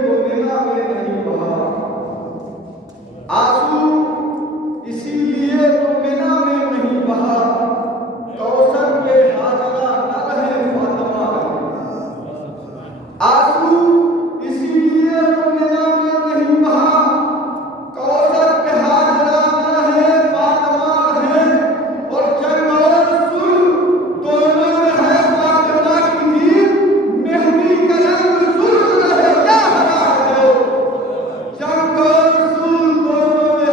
وہ مینا میں نہیں بہا، آنسو اسی لیے تو مینا میں نہیں بہا، کوثر کے حاجرہ نہ رہے فاطمہ رہے۔ آنسو اسی لیے تو مینا میں نہیں بہا، کوثر کے حاجرہ نہ رہے فاطمہ رہے، اور جنگ اور صلح دونوں میں ہے فاطمہ کی جیت، مہدی کا رنگ سرخ رہے یا ہرا رہے۔ جنگ اور صلح دونوں میں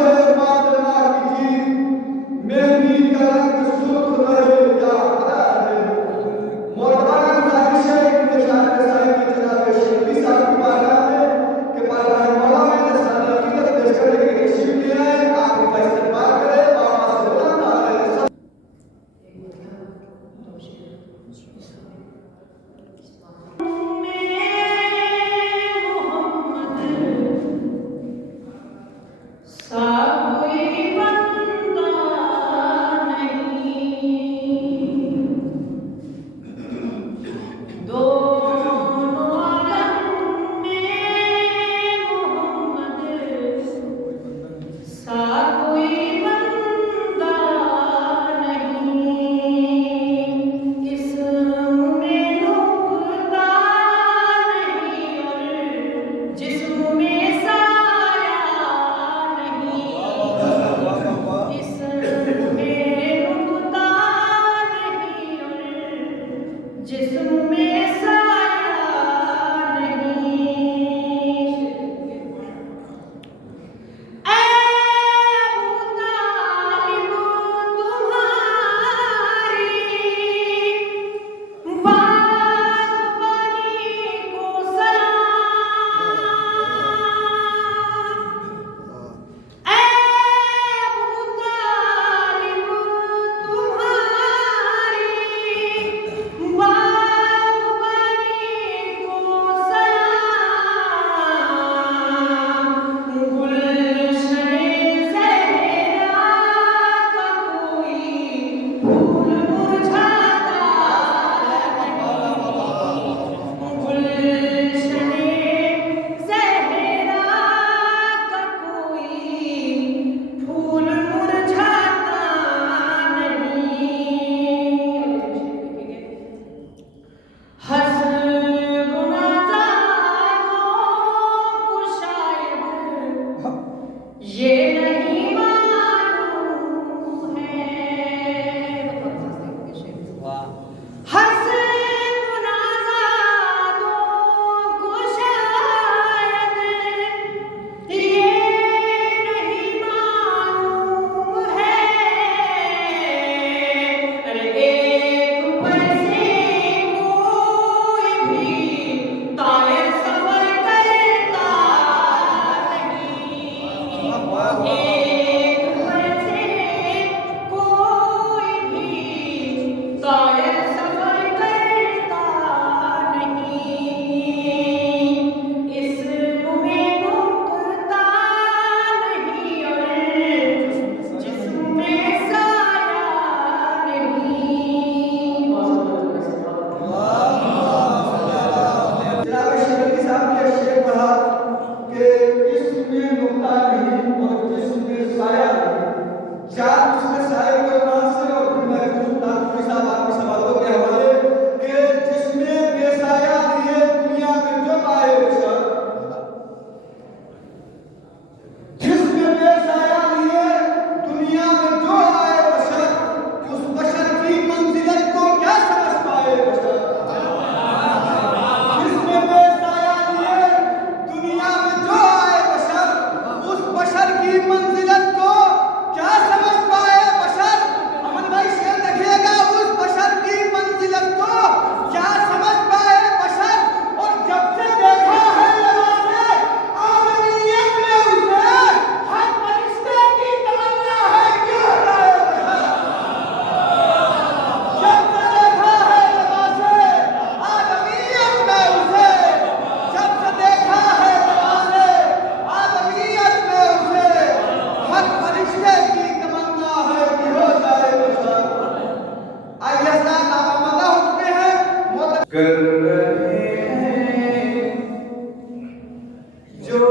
جو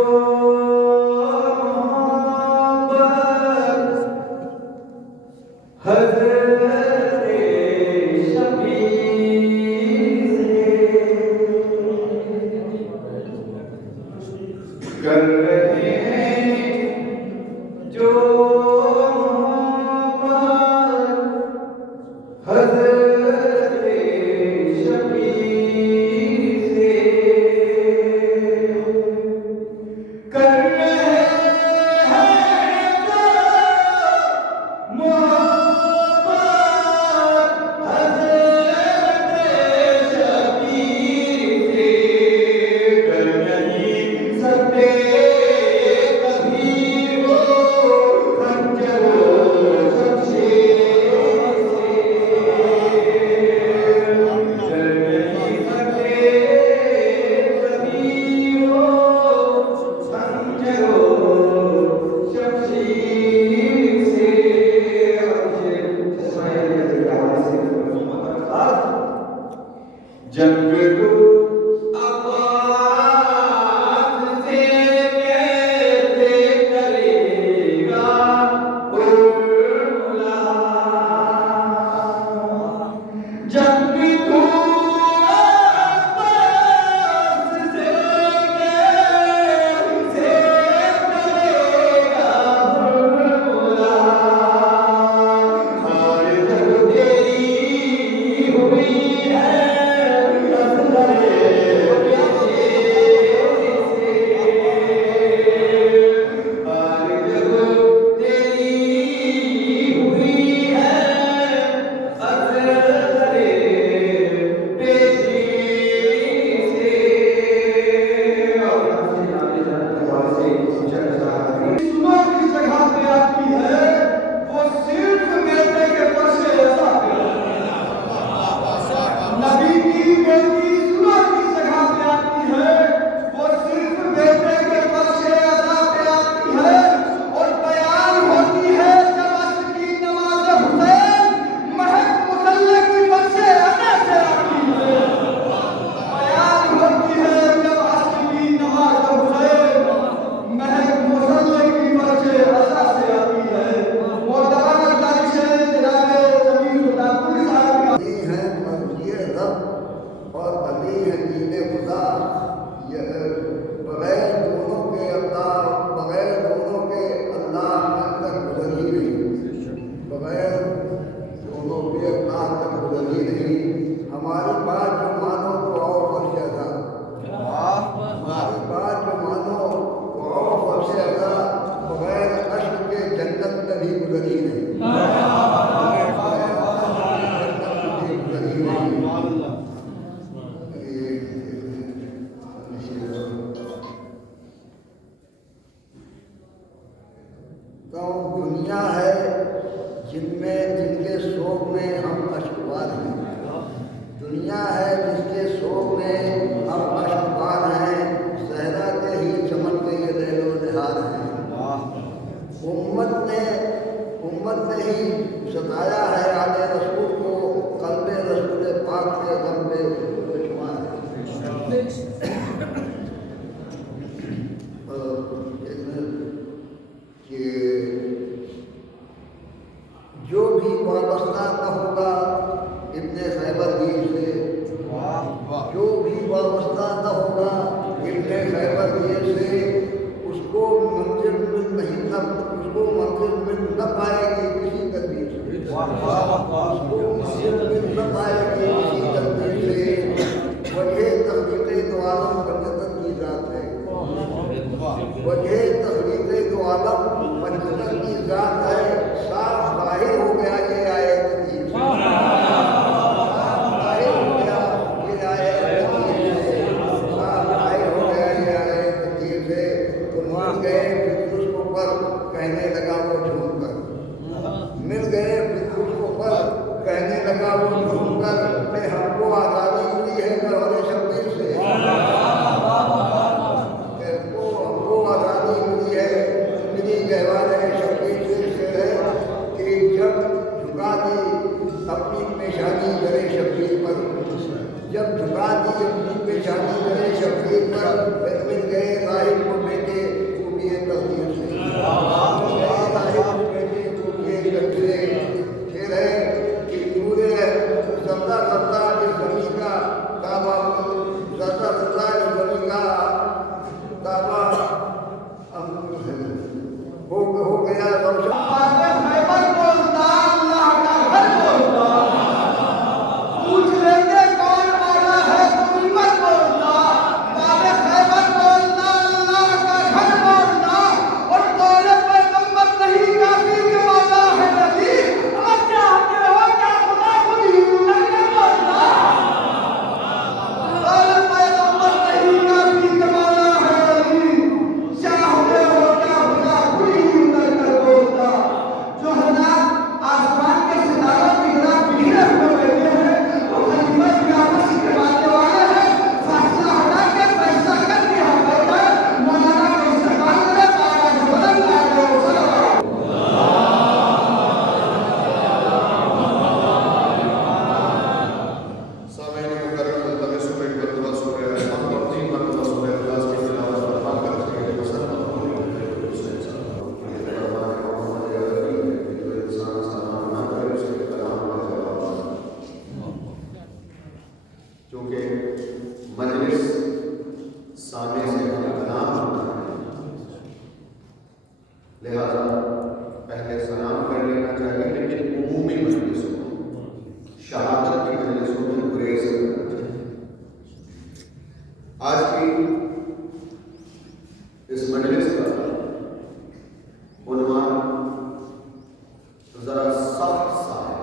محبت حضرت شبیر سے کر رہے ہیں، جو محبت حضرت شبیر سے کر رہے ہیں، جو محبت حضرت شبیر سے کر نہیں سکتے کبھی وہ خنجر و شمشیر سے کر نہیں سکتے کبھی وہ خنجر و شمشیر سے جنگ کو آواز سے کیسے کرے گا مولا، جنگ کو آواز سے کیسے کرے گا مولا، ہر جب تیری ہوئی ہے ہماری بات جو مانو تو اور فرش ادا، ہماری بات جو مانو تو اور فرش ادا، بغیر عشق کے جنت کبھی گزری نہیں، تو دنیا ہے جن کے شوق میں ہم اشکبار ہیں، دنیا ہے جس کے شوق میں ہم اشکبار ہیں، صحرا کے ہی چمن کے یہ لیل و نہار ہیں، امت نے ہی ستایا ہے آل رسول کو، قلب رسول پاک کے غم پہ شمار ہے، کہ جو بھی وابستہ نہ ہوگا ابن خیبر گیر سے، جو بھی وابستہ نہ ہوگا ابن خیبر گیر سے، اس کو منزل مل نہ پائے گی کسی تدبیر سے، اس کو منزل مل نہ پائے گی کسی تدبیر سے، وجہ تخلیق دو عالم بنجتن کی ذات ہے، وجہ تخلیق دو عالم بنجتن کی ذات ہے، صاف ظاہر ہو گیا یہ آئے تدبیر سے، کہنے لگا وہ جھوم کر، مل گئے فکر کو پر کہنے لگا وہ جھوم کر، کہ ہم کو آزادی ملی ہے گہوارے شبیر سے، ہم کو آزادی ملی ہے ملی گہوارے شبیر سے ہے، کہ جب جھکا دی اپنی پیشانی کرے شبیر پر، جب جھکا دی اپنی پیشانی کرے شبیر پر، پھر مل گئے راہب کو زمانے سے نام، لہذا پہلے سلام کر لینا چاہیے، لیکن عمومی مجلسوں، شہادت کی مجلسوں میں گریز کرنا چاہیے۔ آج کی اس مجلس کا عنوان ذرا سخت سا ہے،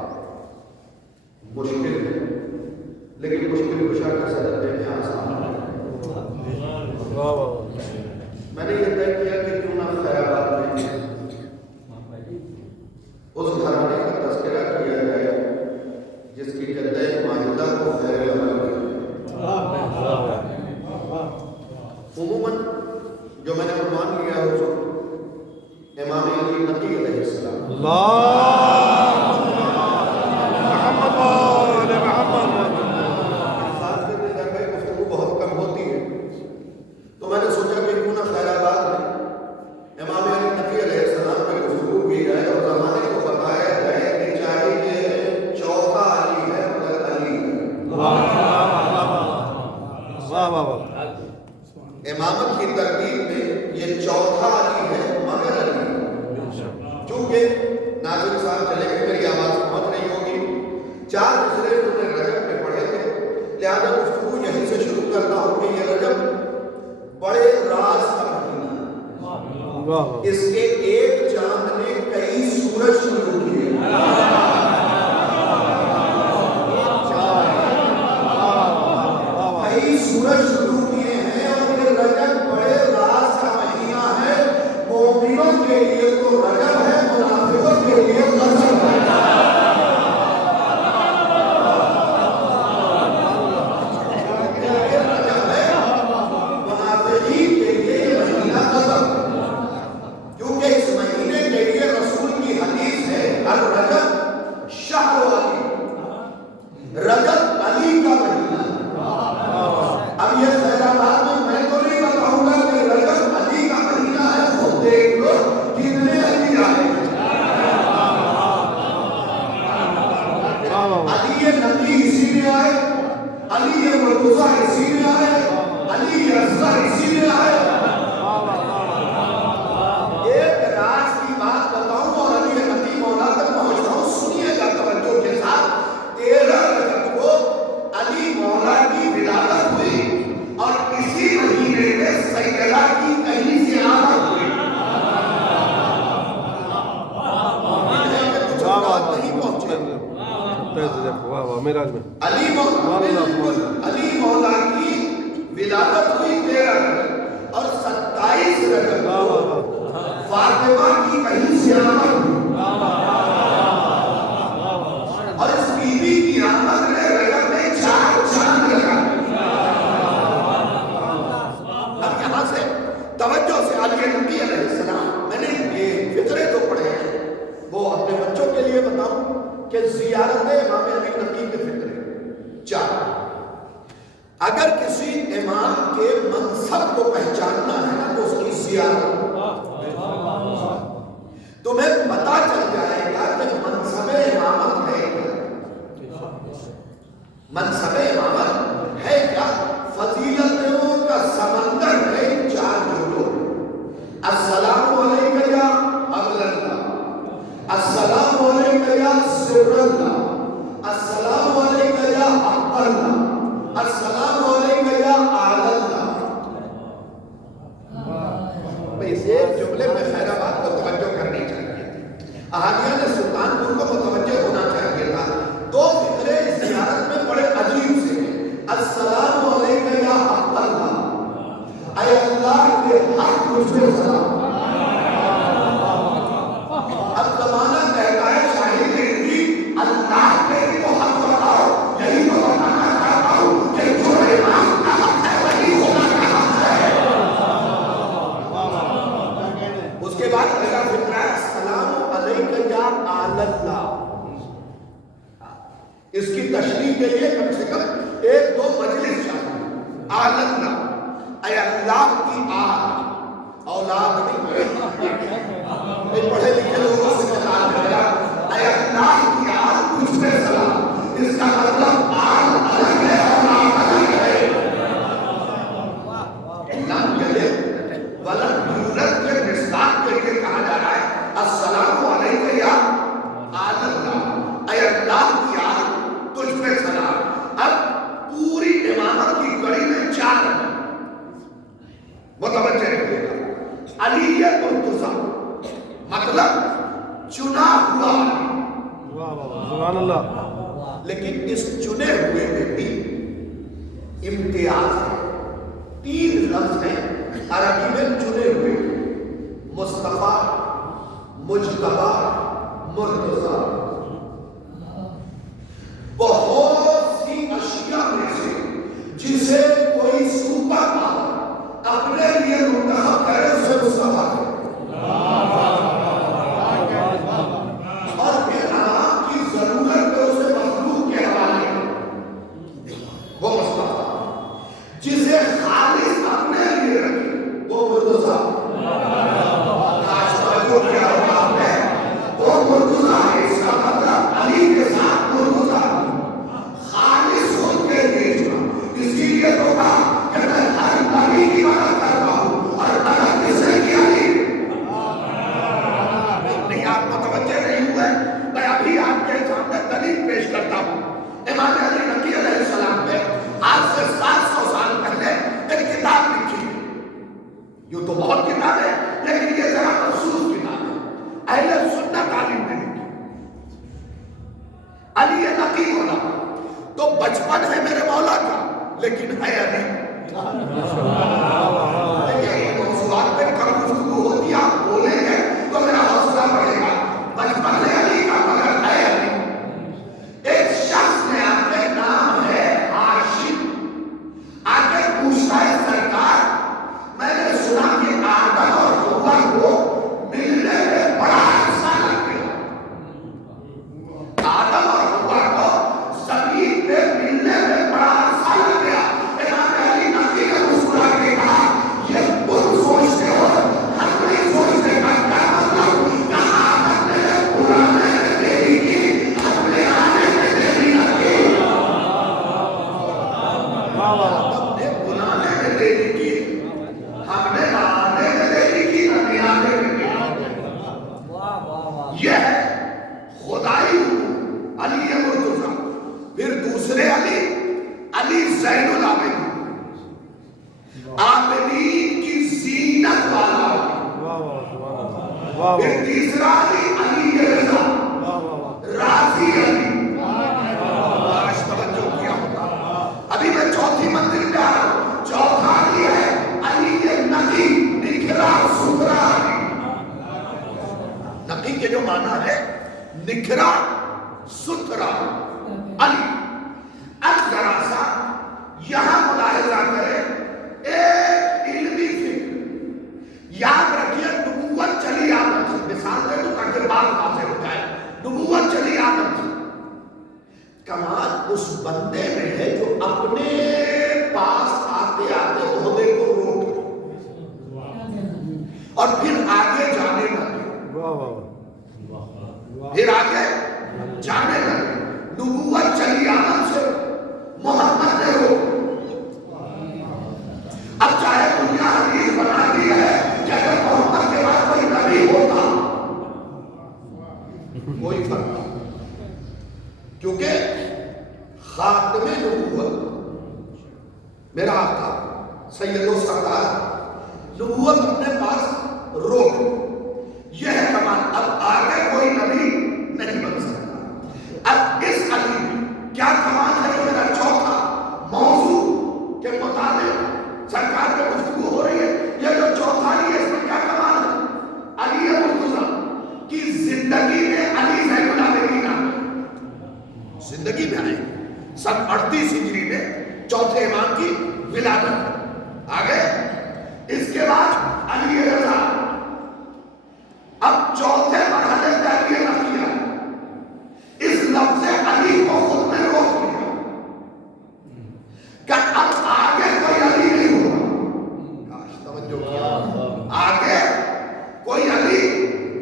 مشکل ہے، لیکن مشکل کشا کا صدر دیکھنے آسان ہے۔ میں نے یہ طے کیا کہ کیوں نہ خیرات میں اس گھرانے کا تذکرہ کیا جائے جس کی جدہ ماجدہ کو خیر العمل ہے۔ عموماً جو میں نے عنوان لیا ہے اس امام علی نقی علیہ السلام، گفتگو بہت کم ہوتی ہے، تو میں نے سوچا کہ کیوں نہ خیر آباد میں امام علی نقی علیہ السلام پہ گفتگو کی جائے اور زمانے کو بتایا جائے کہ چاہے یہ چوتھا علی ہے مگر علی ہے۔ امامت کی ترتیب میں یہ چوتھا علی ہے مگر علی ہے۔ چونکہ ناظرین صاحب چلے گئے، میری آواز پہنچ رہی ہوگی، 4 مصرے تم نے رجب میں پڑھے تھے، لہذا گفتگو یہیں سے شروع کرتا ہوں کہ یہ رجب بڑے راز کا مہینہ ہے۔ اس کے ایک چاند نے کئی سورج شروع کیے، کئی سورج شروع کیے ہیں، اور یہ رجب بڑے راز کا مہینہ ہے۔ مومنوں کے لیے تو رجب ہے، منافقوں کے لیے رجب ہے۔ علی مولا کی ولادت ہوئی 13 رجب اور 27 رجب کو فاطمہ کی کہیں سے آمد ہوئی، اور اس بیوی کی آمد میں رجب میں 4 چاند لگا۔ اب یہاں سے توجہ سے علی نبی علیہ السلام، میں نے یہ فطرے جو پڑھے ہیں وہ اپنے بچوں کے لیے بتاؤں کہ زیارت امام علی نقی کے فطرے 4۔ اگر کسی امام کے منصب کو پہچاننا ہے نا تو اس کی زیارت، تمہیں پتا چل جائے گا کہ منصب امامت ہے کیا، منصب امامت ہے کیا، فضیلتوں کا سمندر ہے 4 جملوں۔ السلام علیکم یا ابو اللہ، السلام علیکم یا سر اللہ، السلام علیکم یا حق اللہ، السلام علیکم یا آل اللہ۔ اس ایک جملے میں خیر آباد کو توجہ کرنی چاہیے تھی، احادیث سلطان پور کو متوجہ ہونا چاہیے تھا۔ 2 فطرے اس زیارت میں بڑے عجیب سے ہیں۔ السلام علیکم یا حق اللہ، اے اللہ کے حق تجھ پہ سلام۔ اب زمانہ کہتا ہے شاہد ہندی اللہ کے بھی تو حق بتاؤ، یہی تو بتانا چاہتا ہوں کہ جو امام کا حق ہے وہی ہونا کا حق ہے۔ اس کے بعد اگلا فطرہ ہے السلام علیکم یا آل اللہ۔ اس کی تشریح کے لیے کم سے کم 1-2 مجلس چاہیے۔ آل اللہ، اے اللہ کی آل، اولاد نہیں، پڑھے لکھے لوگوں سے خطاب کیا، اے اللہ کی آل تجھ پہ سلام۔ اس کا مطلب آل الگ ہے اور آپ الگ ہے۔ ولم یولد کے مصداق کے لیے کہا جا رہا ہے السلام علیکم یا آل اللہ، اے اللہ کی آل تجھ پہ سلام۔ اب پوری امامت کی کڑی میں 4 متوجہ رہیے گا۔ علی مرتضیٰ مطلب چنا ہوا سبحان اللہ۔ لیکن اس چنے ہوئے میں بھی امتیاز ہے۔ 3 لفظ ہیں عربی میں چنے ہوئے، مصطفیٰ، مجتبیٰ، مرتضیٰ۔ بہت سی اشیاء میں سے جسے کوئی سپر پاور اپنے لیے منتخب کرے اسے مصطفیٰ ہے، اور پھر عوام کی ضرورت پہ اسے مخلوق کے حوالے وہ مصطفیٰ، جسے خالص اپنے لیے رکھے وہ مرتضیٰ۔ وہ کیا ہوگا ہے وہ مرتضیٰ ہے، اس کا مطلب علی کے ساتھ مرتضیٰ خالص خود کے لیے چنا۔ اسی لیے تو کہا کہ میں ہر نبی کی مدد کرتا ہوں، اور مدد کس نے کی؟ علی۔ نہیں آپ متوجہ نہیں ہوئے، میں ابھی آپ کے سامنے دلیل پیش کرتا ہوں۔ امام علی نقی علیہ السلام نے آج سے 700 سال پہلے ایک کتاب لکھی۔ یہ تو بہت کتاب ہے لیکن یہ ذرا مخصوص کتاب ہے، اہل سنت عالم نے لکھی۔ علی نقی مولا تو بچپن ہے میرے مولا کا، لیکن ہے علی۔ یہ موضوعات پہ کم گفتگو ہوتی ہے، آپ بولیں گے تو میرا حوصلہ بڑھے گا۔ بچپن ہے علی کا مگر ہے علی۔ ایک شخص نے آپ کے نام ہے عاشق، آگے پوچھتا ہے سرکار میں نے سنا کہ آدم اور حوا کو ملنے میں بڑا عرصہ لگ گیا۔ آدم اور حوا کو زمین پہ ملنے میں بڑا عرصہ لگ گیا۔ امام علی نقی نے مسکرا کے کہا یہ تم سوچتے ہو، ہم نہیں سوچتے کا کیا مطلب؟ کہا آدم نے پرانے میں دیری کی، اپنے آنے میں دیری نہ کی۔ آدم نے بلانے میں دیری کی، ہم نے آنے میں دیری کی، نہ آنے میں دیری۔ یہ ہے خدائی علی مرتضیٰ۔ پھر دوسرے علی، علی زین العابدین، عابدین کی زینت والا علی۔ پھر تیسرا علی، علی رضا، راضی علی۔ آج توجہ کیا ہوتا، ابھی میں چوتھی منزل پہ آ رہا ہوں۔ چوتھا علی ہے علی نقی، نکھرا ستھرا علی۔ نقی کے جو معنی ہے نکھرا ستھرا علی۔ اب ذرا سا یہاں ملاحظہ کریں ایک علمی فکر، یاد رکھیے نبوت چلی آدم سے، مثال دے دوں تاکہ بات واضح ہو جائے۔ نبوت چلی آدم سے، کمال اس بندے میں ہے جو اپنے پاس آتے آتے عہدے کو روک اور پھر آگے جانے لگے، پھر آگے جانے لگے۔ نبوت چلی آدم سے، محمد نے روک۔ اب چاہے دنیا حدیث بنا دی ہے کہ اگر محمد کے بعد کوئی نبی ہوتا کوئی فرق نہیں، کیونکہ خاتم نبوت میرا آقا سید و سردار نبوت اپنے پاس روک۔ یہ ہے کمال۔ اب آگے کوئی نبی نہیں بن سکتا۔ اب اس علی میں کیا کمال ہے جو میرا چوتھا موضوع کے مطابق سرکار میں گفتگو ہو رہی ہے، یہ جو چوتھا علی ہے اس میں کیا کمال ہے؟ علی مرتضیٰ کی زندگی میں علی زین العابدین آئے، زندگی میں آئے سن 38 ہجری میں چوتھے امام کی ولادت۔ آگے اس کے بعد علی رضا۔ اب چوتھے مرحلے پہ علی نہ کیا، اس لفظ علی کو خود میں روک لیا کہ اب آگے کوئی علی نہیں ہوگا۔ توجہ کیا، آگے کوئی علی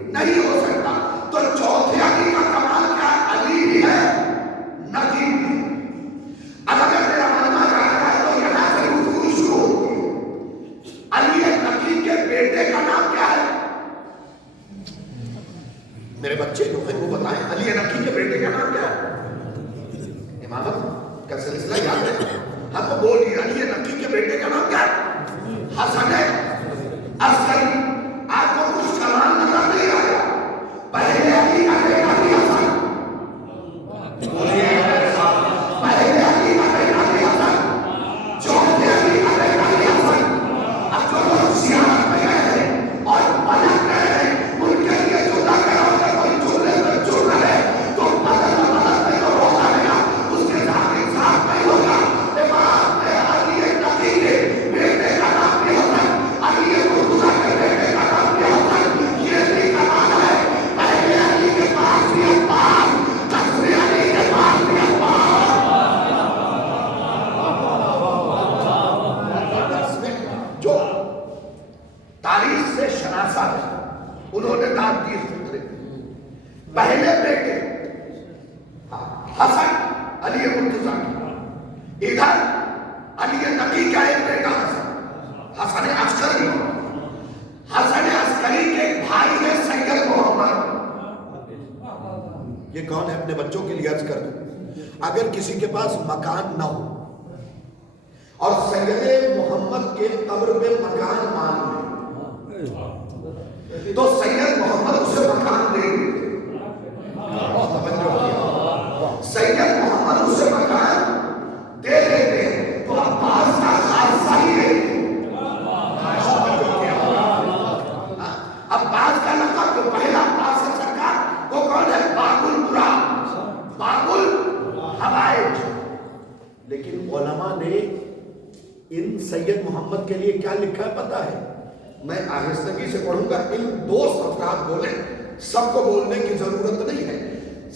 نہیں ہو سکتا۔ تو چوتھے علی کا کمال کیا ہے؟ علی بھی ہے، نبی بھی۔ اب اگر میرا ماننا چاہتا ہے تو یہاں سے گفتگو کے بیٹے کا نام کیا ہے؟ میرے بچے جو ہیں وہ بتائیں، علی نقی کے بیٹے کا نام کیا ہے؟ امامت کا سلسلہ یاد ہے؟ ہم کو بولیے علی نقی کے بیٹے کا نام کیا ہے؟ حسن ہے، عسکری۔ آپ کو کچھ سوال نظر نہیں آیا؟ پہلے علی کا بیٹا بھی حسن، پہلے علی کا بیٹا بھی حسن، چوتھے علی کا بیٹا بھی حسن۔ اب جو لوگ سیاست میں گئے ہیں اور پلٹ گئے ہیں، ان کے لیے جو لگ رہا ہوگا کوئی چولہے میں چل رہے تو بدل نہیں تو روزہ نہیں، اس کے ساتھ انصاف نہیں ہوگا۔ امام علی نقی کے بیٹے کا نام بھی حسن، علی مرتضیٰ کے بیٹے کا نام بھی حسن۔ یہ بھی کمال ہے، پہلے علی کے پاس بھی عباس، دوسرے علی کے پاس بھی عباس۔ جو تاریخ سے شناسہ ہے انہوں نے تعبیر فکرے، پہلے بیٹے حسن علی مرتضیٰ کی، ادھر علی نقی کا ایک بیٹا حسن عسکری، حسن عسکری کے بھائی ہے سید محمد۔ یہ کون ہے؟ اپنے بچوں کے لیے عرض کر دوں، اگر کسی کے پاس مکان نہ ہو اور سید محمد کے قبر میں مکان مانگ لے تو سید محمد اسے مکان دے دیتے۔ سید محمد اسے مکان دے دیتے ہیں تو عباس کا خاصہ ہی ہے۔ عباس کا لقب جو پہلا عباس ہے سرکار، وہ کون ہے؟ باب البرا، باب الحوائج۔ لیکن علماء نے ان سید محمد کے لیے کیا لکھا ہے پتہ ہے؟ میں آہستگی سے پڑھوں گا، ان دو صفحات بولیں، سب کو بولنے کی ضرورت نہیں ہے۔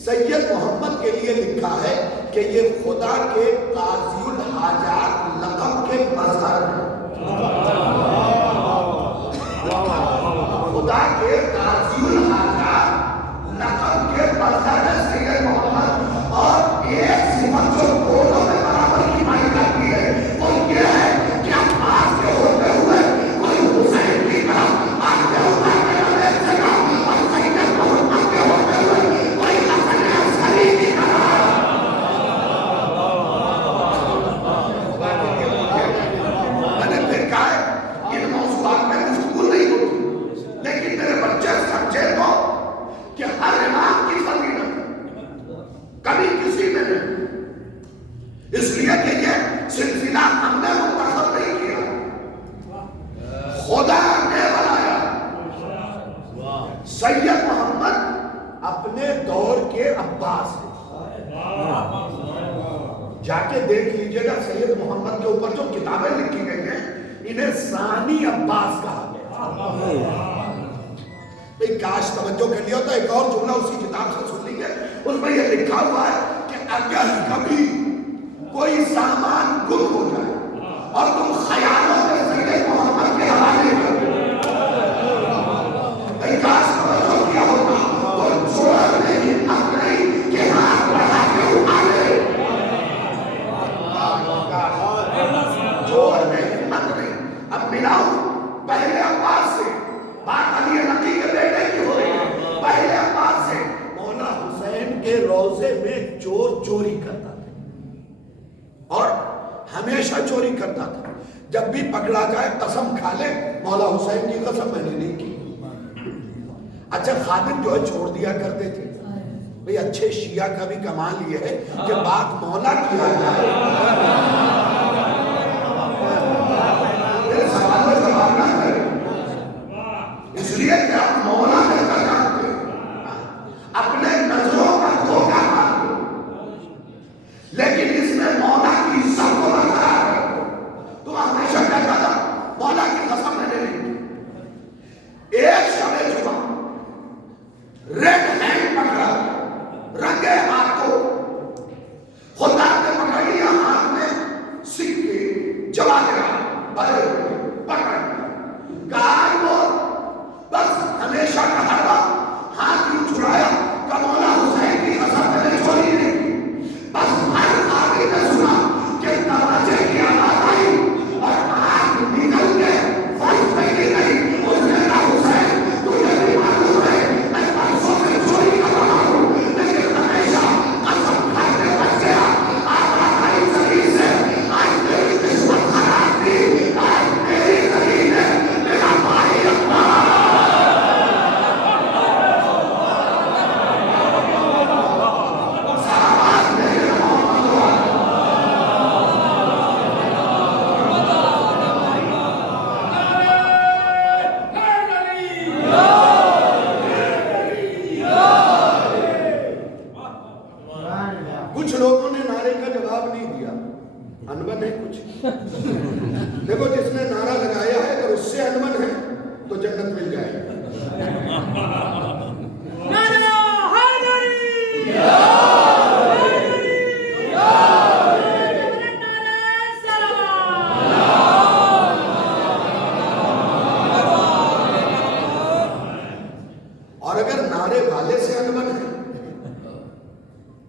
سید محمد کے لیے لکھا ہے کہ یہ خدا کے قاضی الحاجات لقب کے مظہر ہیں۔ خدا کے قاضی الحاجات لقب کے مظہر ہے سید محمد، اور ایک صفت جو دونوں میں برابر کی معنی کرتی ہے وہ یہ ہے کہ عباس کے ہوتے ہوئے کوئی حسین کی طرف آگے ہوتا ہے اور سید محمد کے ہوتے ہوئے کوئی حسن عسکری کی طرف۔ میں نے پھر کہا ہے ان موضوعات میں گفتگو نہیں ہوتی، لیکن میرے بچے سمجھے تو کہ ہر امام کی فضیلت کبھی کسی میں نہیں، اس لیے کہ یہ سلسلہ ہم نے منتخب نہیں کیا، خدا نے بنایا۔ سید محمد اپنے دور کے عباس ہیں، جا کے دیکھ لیجئے گا سید محمد کے اوپر جو کتابیں لکھی گئی ہیں انہیں ثانی عباس کہا گیا۔ کاش توجہ کر لیا ہوتا، ایک اور جملہ اسی کتاب سے سن لیجئے، اس میں یہ لکھا ہوا ہے کہ اگر کبھی کوئی سامان گم ہو جائے اور تم خیالوں میں سید محمد کے حوالے کر کاش توجہ کیا ہوتا تو چور نے ہمت نہیں کہ ہاتھ بڑھا کے اٹھا لے، چور نے ہمت نہیں۔ اب ملاؤ پہلے عباس سے، بات علی نقی کے بیٹے کی ہو رہی ہے، پہلے عباس سے۔ مولا حسین کے روضے میں چور چوری کرتا تھا اور ہمیشہ چوری کرتا تھا، جب بھی پکڑا جائے قسم کھا لے مولا حسین کی قسم میں نے نہیں کی۔ اچھا خادم جو ہے چھوڑ دیا کرتے تھے، بھئی اچھے شیعہ کا بھی کمال یہ ہے کہ بات مولا کی آ جائے، سوال و جواب نہ کرے، اس لیے کہ آپ مولا کہتا جانتے اپنے نظروں کا دھوکہ مانتے، لیکن اس میں مولا کی عزت کو برقرار رکھو۔ تو ہمیشہ کہتا تھا مولا کی قسم میں نے نہیں کی۔ ایک شب جمعہ ریڈ ہینڈ پکڑا، رنگے ہاتھوں خدا نے پکڑ لیا ہاتھ میں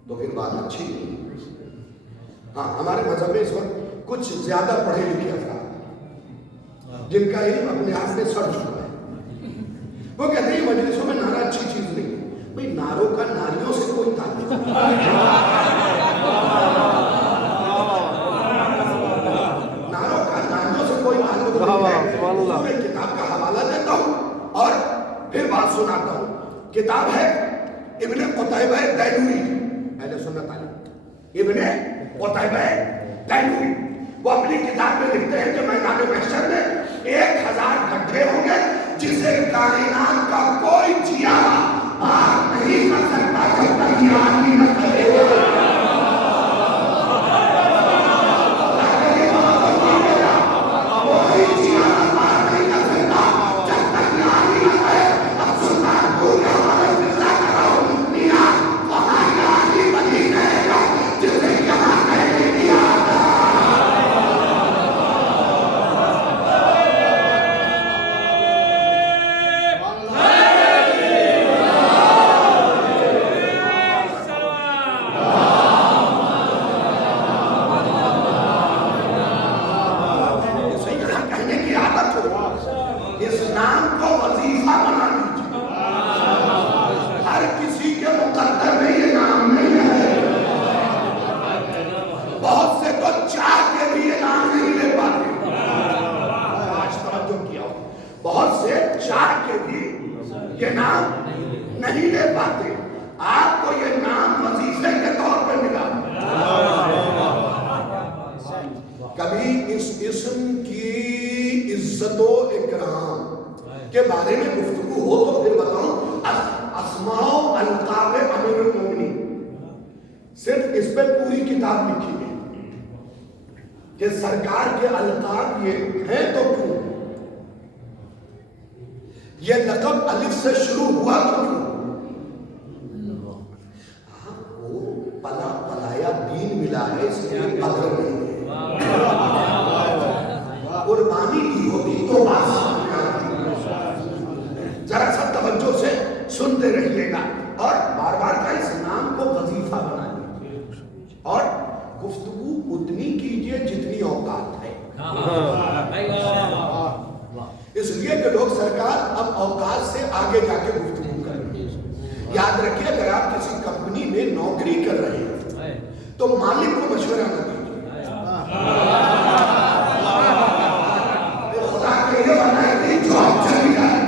تو پھر بات اچھی نہیں۔ ہاں ہمارے مذہب میں اس وقت کچھ زیادہ پڑھے لکھے افراد جن کا علم اپنے آپ میں سڑ چکا ہے، وہ کہتے ہیں مجلسوں میں نعرہ اچھی چیز نہیں ہے۔ بھئی نعروں کا ناریوں سے کوئی تعلق نہیں، نعروں کا ناریوں سے کوئی تعلق نہیں ہے۔ میں کتاب کا حوالہ دیتا ہوں اور پھر بات سناتا ہوں۔ کتاب ہے ابن قتیبہ تیموری، اہل سنت علی ابن قتیبہ تیموری، وہ اپنی کتاب میں لکھتے ہیں کہ میدان محشر میں 1000 گڈھے ہوں گے جسے کائنات کا کوئی چیا پار نہیں کر سکتا جب تک یہ آدمی نہ کرے۔ کوئی چیا پار نہیں کر سکتا جب تک یہ آدمی نہ کرے۔ اب سلطان کو ہمارا فیصلہ کرو، میاں وہاں یہ آدمی بنی رہے گا جسے یہاں کہنے دیا تھا۔ اس نام کو وظیفہ بنا لیجیے۔ ہر کسی کے مقدر میں یہ نام نہیں ہے۔ بہت سے تو چاہ کے بھی یہ نام نہیں لے پاتے۔ آج توجہ کیا ہو، بہت سے چاہ کے بھی یہ نام نہیں لے پاتے۔ آپ کو یہ نام وظیفے کے طور پہ ملا۔ کبھی اس اسم کی عزت و اکرام کے بارے میں گفتگو ہو تو پھر بتاؤں۔ اسماء و القاب امیر المومنین، صرف اس پہ پوری کتاب لکھی ہے کہ سرکار کے القاب یہ ہیں تو کیوں، یہ لقب الف سے شروع ہوا تو کیوں۔ وہ پلا پلایا دین ملا ہے، اس لیے قدر نہیں ہے۔ قربانی کی ہوتی تو بات سامنے آتی۔ ذرا سا توجہ سے سنتے رہیے گا اور بار بار کا اس نام کو وظیفہ بنائیے اور گفتگو اتنی کیجئے جتنی اوقات ہے۔ اس لیے کہ لوگ سرکار اب اوقات سے آگے جا کے گفتگو کریں۔ یاد رکھیے اگر آپ کسی کمپنی میں نوکری کر رہے ہیں تو مالک کو مشورہ نہ دیجیے۔ خدا کے لیے بنائے کہ جاب چلی جائے،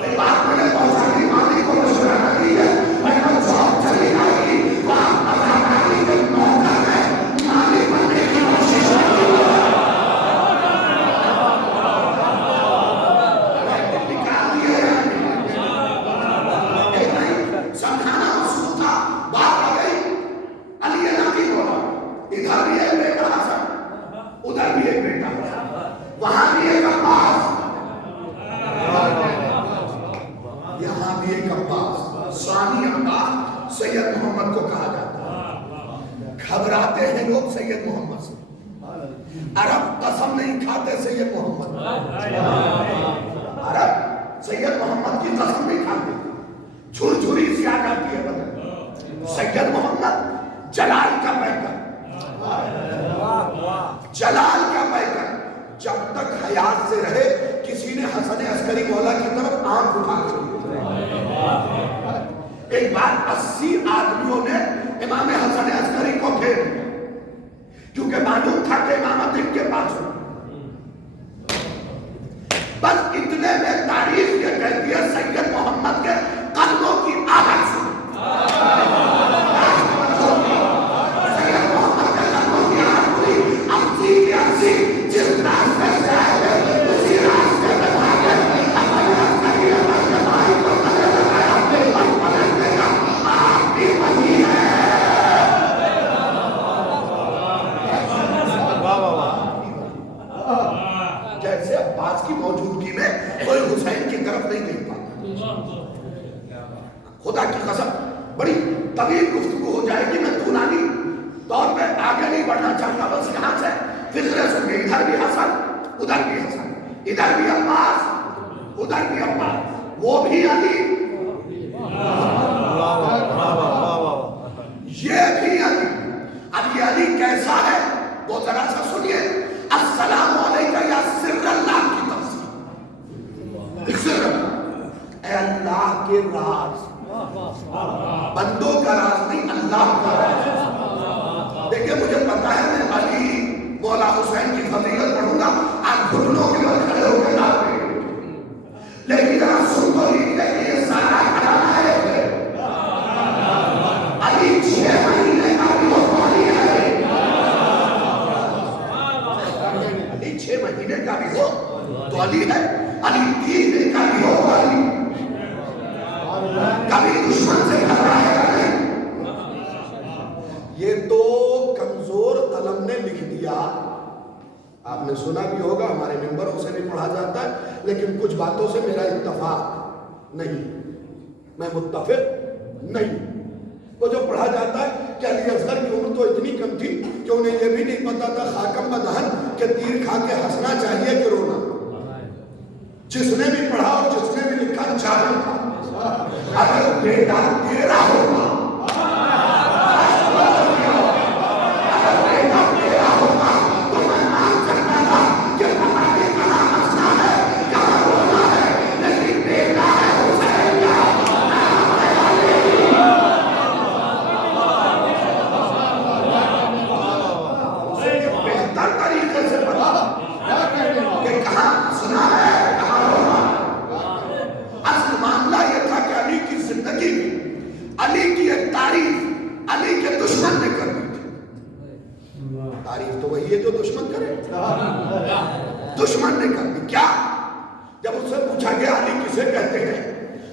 میں بات میں نے پہنچا کہ مالک کو مشورہ نہ دیجیے، میں نے جاب چلی جائے گی تو آپ مالک کے نوکر ہیں، مالک بننے کی کوشش کریں۔ نکال دیا ایک نہیں سمجھانا مقصود تھا، بات آ گئی علی نبی بولا، ادھر بھی ایک بیٹا حسن، ادھر بھی ایک بیٹا حسن، وہاں بھی ایک عباس، یہاں بھی ایک عباس۔ ثانی عباس سید محمد کو کہا جاتا ہے۔ گھبراتے ہیں لوگ سید محمد سے، عرب قسم نہیں کھاتے سید محمد، عرب سید محمد کی قسم نہیں کھاتے، جھر جھری سی آ جاتی ہے بدن۔ سید محمد جلال کا پیکر، جلال کا پیکر، جب تک حیات سے رہے کسی نے حسن عسکری مولا کی طرف آنکھ اٹھا کر ایک بار 80 آدمیوں نے امام حسن عسکری کو گھیر لیا کیونکہ معلوم تھا کہ امامت ان کے پاس ہو۔ بس اتنے میں تاریخ یہ کہتی ہے سید محمد کے قدموں کی آہٹ سے سید محمد کے قدموں کی آہٹ ہوئی، اسی کے اسی جس راستے سے آئے گئے اسی راستے میں آگے اپنے عسکری اپنے بھائی کو قدر لگایا اور پلٹ دے گا آپ کی وہی ہے۔ جیسے عباس کی موجودگی میں کوئی حسین کی طرف نہیں دیکھ پاتا۔ خدا کی قسم بڑی طویل گفتگو ہو جائے گی، میں طولانی طور پہ آگے نہیں بڑھنا چاہتا، بس یہاں سے فکرے سنگے، ادھر بھی حسن ادھر بھی حسن، ادھر بھی عباس ادھر بھی عباس، وہ بھی علی علی کیسا ہے وہ ذرا سا سنیے. السلام علیکم یا سر اللہ کی تفسیر. سر اے اللہ کے راز، بندوں کا راز نہیں، اللہ کا راز. دیکھیں مجھے پتا ہے میں علی مولا حسین کی فضیلت پڑھوں گا، آپ گھٹنوں کے بل کھڑے ہو کے نعت پڑھیں گے، لیکن آپ سن تو لیجیے کہ یہ سارا کھڑا ہے. علی 6 مہینے کا بھی علی ہے. علی 6 مہینے کا بھی ہو تو علی ہے. علی 3 دن کا بھی ہو تو علی. کبھی دشمن سے گھبرا ہے یا نہیں؟ یہ تو کمزور قلم نے لکھ دیا. آپ نے سنا بھی ہوگا، ہمارے ممبروں سے بھی پڑھا جاتا ہے، لیکن کچھ باتوں سے میرا اتفاق نہیں، میں متفق نہیں. وہ جو پڑھا جاتا ہے کہ علی اصغر کی عمر تو اتنی کم تھی کہ انہیں یہ بھی نہیں پتا تھا خاکم بدہن کہ تیر کھا کے ہنسنا چاہیے کہ رونا. جس نے بھی پڑھا اور جس نے بھی لکھا جاہل تھا. اگر بیٹا تیرا ہوگا، اگر بیٹا تیرا ہوگا تو میں مان سکتا تھا کہ پتہ نہیں کہاں ہنسنا ہے کہاں رونا ہے، لیکن بیٹا ہے حسین کا. بہتر طریقے سے پتا کہ کہاں سنا ہے کہاں رونا. اصل معاملہ یہ تھا کہ علی کی زندگی میں علی کی ایک تعریف علی کے دشمن نے کر دی تھی. تعریف تو وہی ہے جو دشمن کرے. دشمن نے کر دی. کیا؟ جب اس سے پوچھا گیا علی کسے کہتے ہیں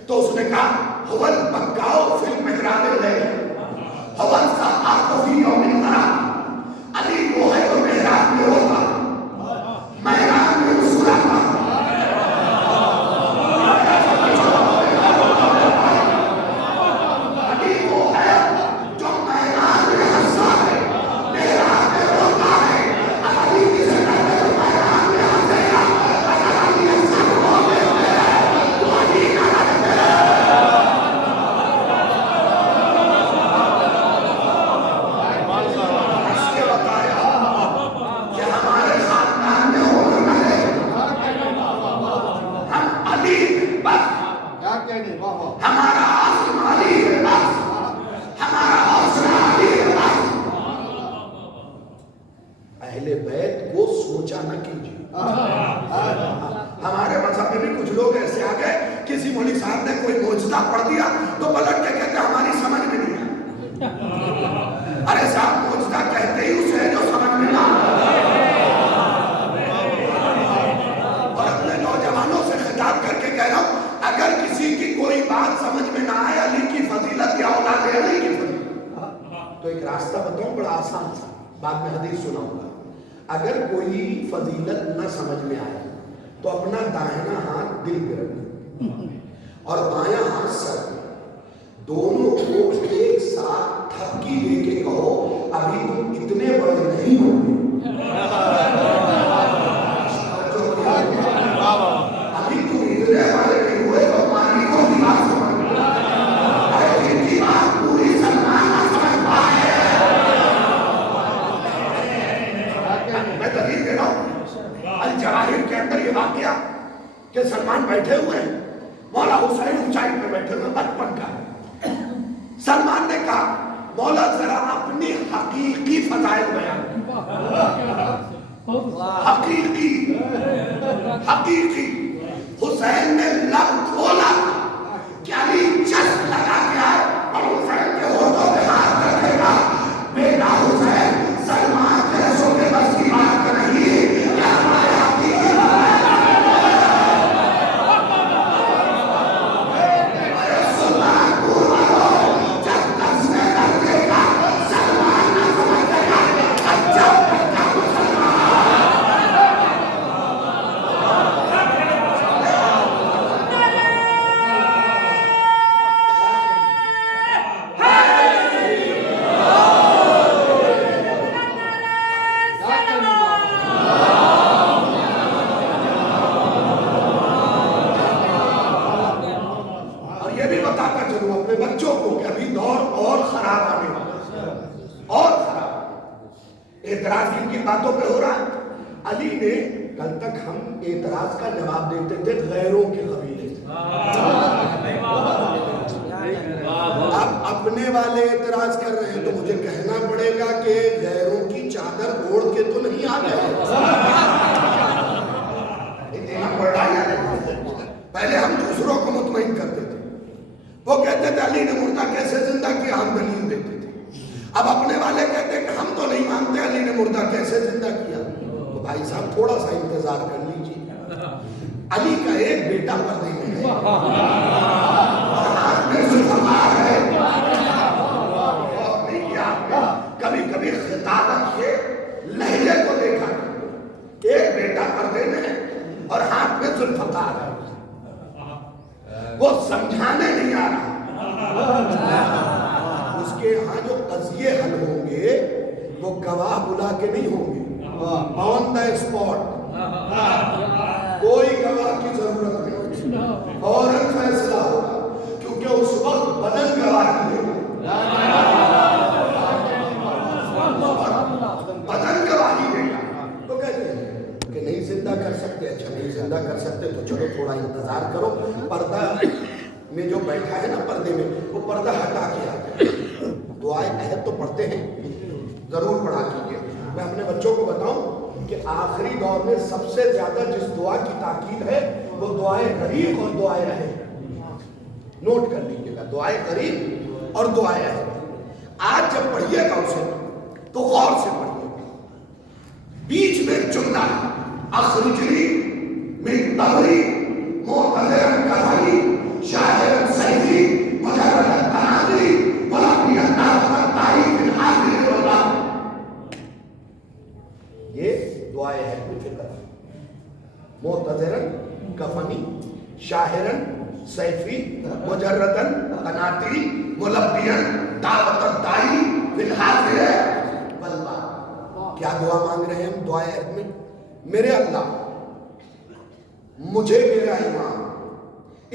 تو اس نے کہا حول بکاؤ فی المحراب اللیل حول صحاق فی یوم الغرام. علی وہ ہے جو محراب میں ہوتا، محراب میں مسکراتا. علی وہ ہے جو محراب میں ہنسا ہے، محراب میں روتا ہے. علی کسے کہتے ہیں جو محراب میں ہنسے گا؟ اگر علی ہنسا ہوتے ہیں تو علی کا رہتے ہیں. اس کے بتایا کہ ہمارے خاندان میں عمر رہے ہم علی بس، ہمارا عزم علی بس، ہمارا حوصلہ علی بس. اہل بیت کو سوچا نہ کیجیے. ہمارے مذہب میں بھی کچھ لوگ ایسے آ گئے، کسی مولوی صاحب نے کوئی معجزہ پڑھ دیا تو پلٹ کے کہتے ہماری سمجھ میں نہیں ہے. ارے صاحب معجزہ کہتے ہی اسے جو سمجھ میں نہ آئے. اور اپنے نوجوانوں سے خطاب کر کے کہہ رہا ہوں اگر کسی کی کوئی بات سمجھ میں نہ آئے علی کی فضیلت یا اولاد علی کی فضیلت تو ایک راستہ بتاؤں بڑا آسان تھا، بعد میں حدیث سناؤں گا. اگر کوئی فضیلت نہ سمجھ میں آئے تو اپنا دائنا ہاتھ دل پہ رکھو اور بایاں ہاتھ سر پہ، دونوں کو ایک ساتھ تھپکی دے کے کہو ابھی تم اتنے بڑے نہیں ہو. ابھی تم اتنے بڑے نہیں ہوئے تو مانی کو بھی بات سمجھ. ارے جن کی بات پوری سلمان نہ سمجھ پائے. میں دلیل دے رہا ہوں الجواہر کے اندر یہ واقعہ کہ سلمان بیٹھے ہوئے ہیں، مولا حسین اونچائی پہ بیٹھے ہوئے، بچپن کا. سلمان نے کہا مولا ذرا اپنی حقیقی فضائل بیان. حقیقی حسین نے لب کھولا کہ علی چشم لگا کے آئے اور حسین کے ہونٹوں پہ ہاتھ رکھے گا. بیٹا حسین سلمان جیسوں کے بس کی بات نہیں ہے کہ ہمارے حقیقی سلطان پورا ہو جب تک سے رکھے گا سلمان نہ سمجھے گا. جب تک مسلمان باتوں پہ ہو رہا ہے. علی نے کل تک ہم اعتراض کا جواب دیتے تھے غیروں کے قبیلے سے، اب اپنے والے اعتراض کر رہے ہیں تو مجھے کہنا پڑے گا کہ غیروں کی چادر اوڑھ کے تو نہیں آ گئے. دینا پڑ رہا ہے. پہلے ہم دوسروں کو مطمئن کرتے تھے، وہ کہتے تھے علی نے مردہ کیسے زندہ کیا، ہم دلیل دیتے تھے. اب اپنے والے کہتے ہیں کہ ہم تو نہیں مانتے علی نے مردہ کیسے زندہ کیا. تو بھائی صاحب تھوڑا سا انتظار کر لیجیے. علی کا ایک بیٹا پردے میں ہے اور ہاتھ میں ذوالفقار ہے. کبھی کبھی خطابت کے لہجے کو دیکھا، ایک بیٹا پردے میں ہے اور ہاتھ میں ذوالفقار ہے. وہ سمجھانے نہیں آ رہا. اس کے ہاں جو قضیے حل ہوں گے وہ گواہ بلا کے نہیں ہوں گے، آن دا اسپاٹ. کوئی گواہ کی ضرورت نہیں، فوراً فیصلہ ہوگا کیونکہ اس وقت بدن گواہی دے گا. بدن گواہی دے گا. تو کہتے ہیں کہ نہیں زندہ کر سکتے. اچھا نہیں زندہ کر سکتے تو چلو تھوڑا انتظار کرو. پردہ میں جو بیٹھا ہے نا پردے میں، وہ پردہ ہٹا کے آتا ہے. دعائے عہد تو پڑھتے ہیں، ضرور پڑھا کیجیے. میں اپنے بچوں کو بتاؤں کہ آخری دور میں سب سے زیادہ جس دعا کی تاکید ہے وہ دعائے غریب اور دعائے عہد. نوٹ کر لیجیے گا، دعائے غریب اور دعائے عہد. آج جب پڑھیے گا اسے تو غور سے پڑھیے گا. بیچ میں جملہ اخرجنی من قبری معتذرا کفنی شاہرا سیفی مجردا تناظری ولقی الناس والتعریف الحاضر والله. یہ دعائیں ہیں کچھ فکر. معتذرا کفنی شاہرا سیفی مجردا تناظری ملبیا دعوت الداعی بالحاضر والله. کیا دعا مانگ رہے ہیں ہم دعائے عہد میں؟ میرے اللہ مجھے میرا امام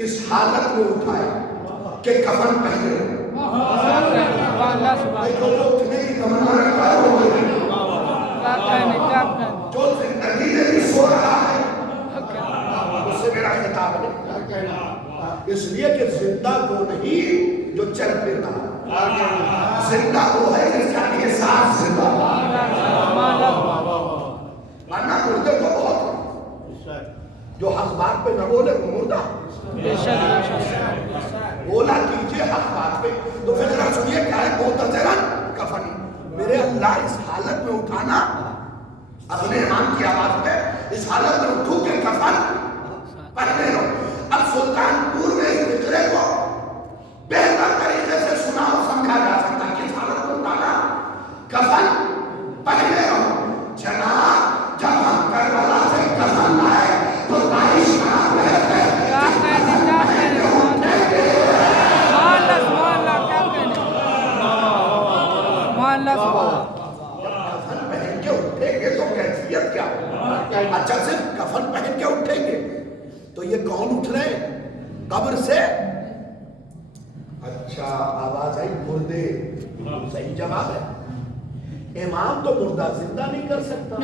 اس حالت میں اٹھائے کہ کفن پہنے اٹھنے کی تمنا رکھتا ہے جو زندگی میں بھی سو رہا ہے اس سے میرا خطاب نہیں. اس لیے کہ زندہ وہ نہیں جو چل پھر رہا، زندہ وہ ہے جس کا احساس زندہ. ورنہ مردے تو بہت جو حق بات پہ نہ بولے وہ مردہ. بولا کیجئے حق بات پہ. تو پھر ذرا سنیے کیا ہے معتذرا کفنی. میرے اللہ اس حالت میں اٹھانا، اپنے امام کی آواز پہ اس حالت میں اٹھوں کہ کفن پہنے ہو. اب سلطان پور میں اس فکرے کو بہتر طریقے سے سنا اور سمجھا جا سکتا کہ اس حالت میں اٹھانا کفن پہنے ہو. جناب جب ہم کربلا سے کفن لائے تو تاریخ خراب رہے تھے. کفن پہن کے اٹھیں گے تو کیفیت کیا؟ اچھا صرف کفن پہن کے اٹھیں گے تو یہ کون اٹھ رہے ہیں قبر سے؟ اچھا آواز آئی مردے. صحیح جواب ہے. امام تو مردہ زندہ نہیں کر سکتا.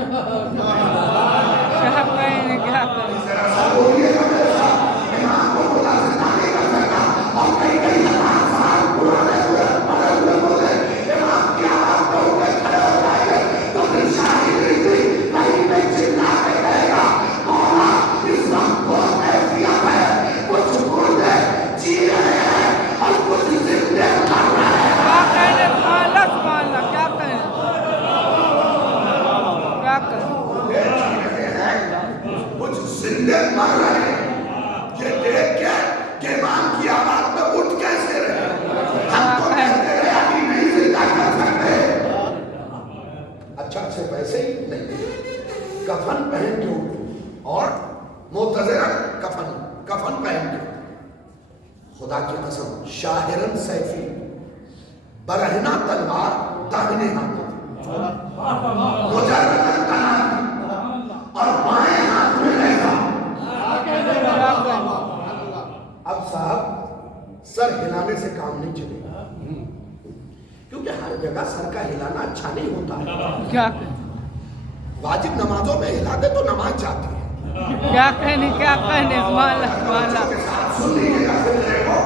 امام کو مردہ زندہ نہیں کر سکتا. اور کئی سال پرانے ہوئے پڑے ہوئے بولے امام کی آواز کو اٹھ کے کھڑے ہو جائے گے تو پھر شاہی رضی کہیں پہ چلا کے کہے گا مولا اس وقت بہت کیفیت ہے. کچھ مردے جی رہے ہیں اور کچھ زندے مر رہے ہیں. کچھ زندے مر رہے ہیں. یہ دیکھ کے کہ امام کی آواز میں اٹھ کیسے رہے. ہم تو کہتے رہے ابھی نہیں زندہ کر سکتے. اچھا صرف ایسے ہی نہیں، کفن پہن کے اٹھو اور معتذرا کفن پہن کے. خدا کی قسم شاہرن سیفی برہنہ تلوار داہنے ہاتھ مجردن تناظر اور بائیں ہاتھ میں رہتا. اب صاحب سر ہلانے سے کام نہیں چلے گا کیونکہ ہر جگہ سر کا ہلانا اچھا نہیں ہوتا ہے. واجب نمازوں میں ہلا دے تو نماز جاتی ہے. کیا کہنے سبحان اللہ سبحان اللہ. سن لیجیے گا سلسلے کو.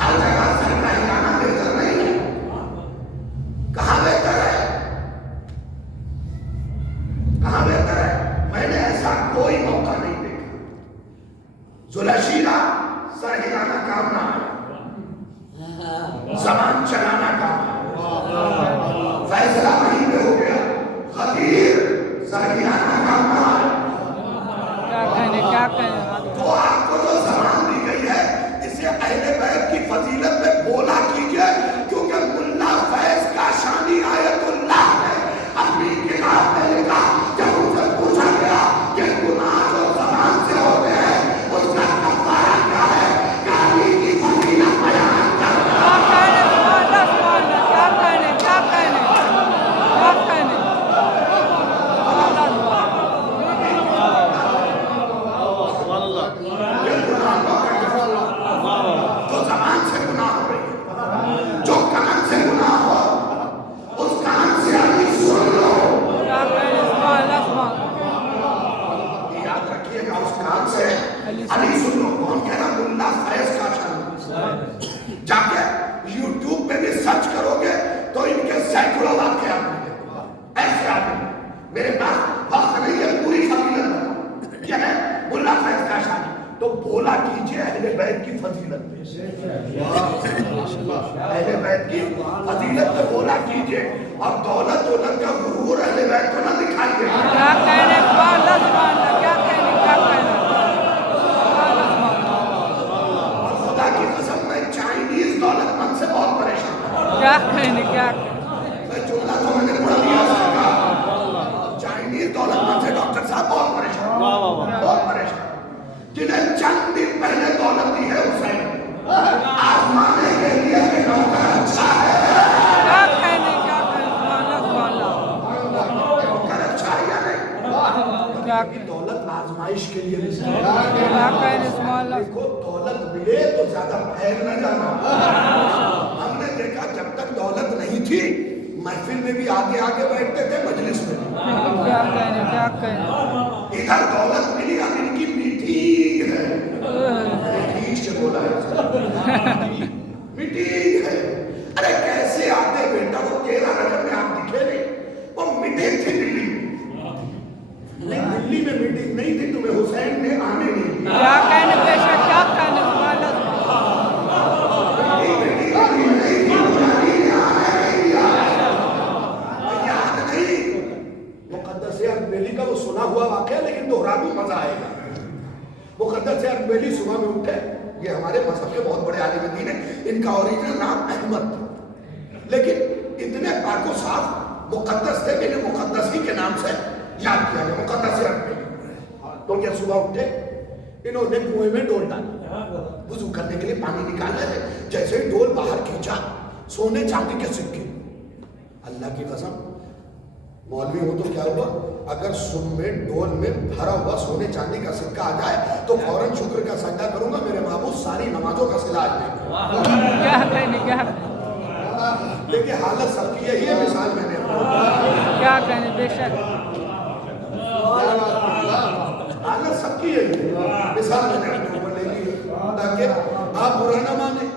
ہر جگہ سر کا ہلانا بہتر نہیں ہے. کہاں بہتر ہے؟ کہاں بہتر ہے؟ میں نے ایسا کوئی موقع نہیں دیکھا. ذوالشیرہ سر ہلانا کام نہ ہے، زبان چلانا کام ہے. فیصلہ وہیں پہ ہو گیا. خطیر سر ہلانا کام نہ ہے. کیا کہنے تو آپ کو جو زبان دی گئی ہے اسے اہل بیت کی فضیلت میں بولا کیجئے، کیونکہ ملا فیض کا شانی آیت اللہ ہے. اپنی کتاب میں لکھا جب ان سے پوچھا گیا کہ گناہ جو زبان سے ہوتے ہیں اس کا کفارہ کیا ہے، کہانی کی فضیلت بیان کرنا. جو زبان سے گناہ ہو رہی ہے، جو کان سے گناہ ہو، اس کان سے علی سن لو. یاد رکھیے گا اس کان سے علی سن لو. کون کہہ رہا؟ ملا فیض کا شان. جا کے یوٹیوب پہ بھی سرچ کرو گے تو ان کے سینکڑوں واقعات ملیں گے. ایسے آدمی میرے پاس وقت نہیں ہے پوری فضیلت بتا. یہ ہے ملا فیض کا شان. تو بولا کیجئے اہل بیت کی فضیلت پہ. اہل بیت کی فضیلت پہ بولا کیجئے. اور دولت کا غرور اہل بیت کو نہ دکھائیے. خدا کی قسم میں چائنیز دولت مند سے بہت پریشان ہوں. میں جملہ تو میں نے پڑھ لیا اس کا. چائنیز دولت مند سے ڈاکٹر صاحب بہت پریشان، بہت پریشان. جنہیں چند دن پہلے دولت دی ہے حسین آزمانے کے لیے کہ نوکر اچھا ہے. نوکر اچھا ہے یا نہیں؟ دولت آزمائش کے لیے نہیں. دیکھو دولت ملے تو زیادہ پھیل نہ جانا. ہم نے دیکھا جب تک دولت نہیں تھی محفل میں بھی آگے آگے بیٹھتے تھے، مجلس میں بھی. ادھر دولت ملی اب ان کی میٹنگ ہے. ٹھیک سے بولا ہے میٹنگ ہے. ارے کیسے آتے بیٹا؟ وہ 13 رجب میں آپ دکھے نہیں. وہ میٹنگ تھی دلی میں. نہیں دلی میں میٹنگ نہیں تھی. تمہیں حسین نے آنے نہیں دیا. اکبیلی کا وہ سنا ہوا واقعہ لیکن دوہرا بھی مزہ آئے گا. مقدس اکبیلی صبح میں اٹھے. یہ ہمارے مذہب کے بہت بڑے عالم دین ہیں. ان کا اوریجنل نام احمد تھا لیکن اتنے پاک و صاف مقدس تھے کہ انہیں مقدسی کے نام سے یاد کیا گیا. مقدس اکبیلی. تو یہ صبح اٹھے انہوں نے کنویں میں ڈول ڈالی. وضو کرنے کے لیے پانی نکال رہے تھے. جیسے ہی ڈول باہر کھینچا سونے چاندی کے سکے. اللہ کی قسم مولوی ہو تو کیا ہوا؟ اگر سم میں ڈول میں بھرا ہوا سونے چاندی کا سکہ آ جائے تو فوراً شکر کا سجدہ کروں گا. میرے معبود ساری نمازوں کا صلہ دے گا. دیکھیے حالت سب کی یہی ہے. مثال میں نے بے شک حالت سب کی یہی ہے. مثال میں نے اپنے اوپر لے لی تاکہ آپ برا نہ مانیں.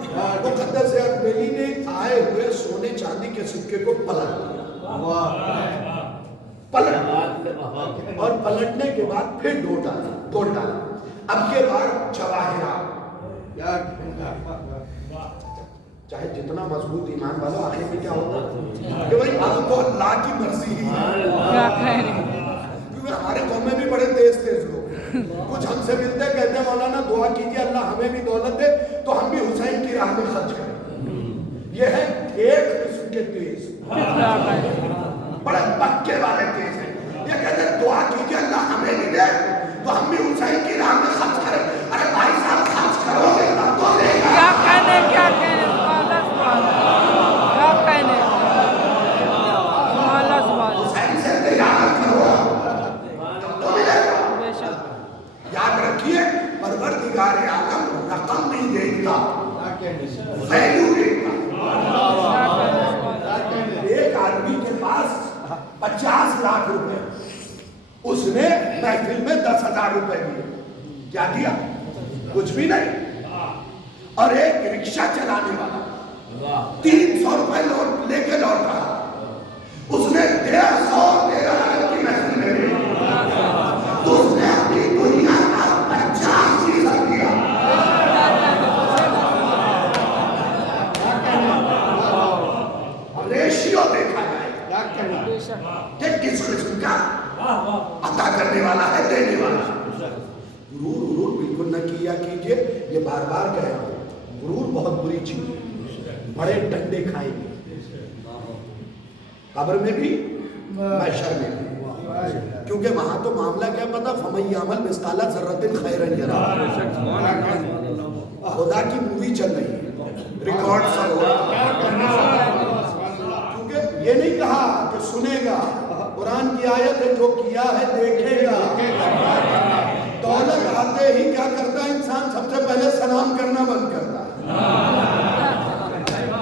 مقدس اکبیلی نے آئے ہوئے سونے چاندی کے سکے کو پلٹ اور پلٹنے کے بعد پھر ڈول ڈالا. اب کے بعد جواہرات. چاہے جتنا مضبوط ایمان والو آخر میں کیا ہوتا کہ بھائی اب تو اللہ کی مرضی ہی ہے. کیونکہ ہمارے قوم میں بھی بڑے تیز لوگ کچھ ہم سے ملتے کہتے ہیں مولانا دعا کیجیے اللہ ہمیں بھی دولت دے تو ہم بھی حسین کی راہ میں خرچ کریں. یہ ہے ایک قسم کے تیز, بڑے پکے والے تیز ہیں. یہ کہتے ہیں دعا کیجیے اللہ ہمیں بھی دے تو ہم بھی حسین کی راہ میں خرچ کریں. ارے بھائی صاحب خرچ کرو گے تب تو دے گا. کیا کہنے کیا حسین سے تجارت کرو تب تو ملے گا. یاد رکھیے پروردگار عالم رقم نہیں دیکھتا, ویلیو دیکھتا. ایک آدمی کے پاس 50 لاکھ روپے اس نے محفل میں 10,000 روپے دیے. کیا دیا؟ کچھ بھی نہیں. اور ایک رکشہ چلانے والا 300 روپے لے کے لوٹ رہا, اس نے 150 کی محفل میں دی. تو اس نے اپنی دنیا کا 50% دیا. ریشیو دیکھا جائے کہ کس قسم کا عطا کرنے والا ہے, دینے والا. غرور بالکل نہ کیا کیجئے. یہ بار بار کہہ رہا ہوں, غرور بہت بری چیز ہے. بڑے ڈنڈے کھائیں گے قبر میں بھی محشر میں بھی, کیونکہ وہاں تو معاملہ کیا پتا, فَمَن يَعْمَلْ مِثْقَالَ ذَرَّةٍ خَيْرًا يَرَهُ. خدا کی مووی چل رہی ہے, ریکارڈ سب ہو رہا. کیونکہ یہ نہیں کہا کہ سنے گا, قرآن کی آیت ہے جو کیا ہے دیکھے گا. دولت آتے ہی کیا کرتا ہے انسان, سب سے پہلے سلام کرنا بند کرتا ہے.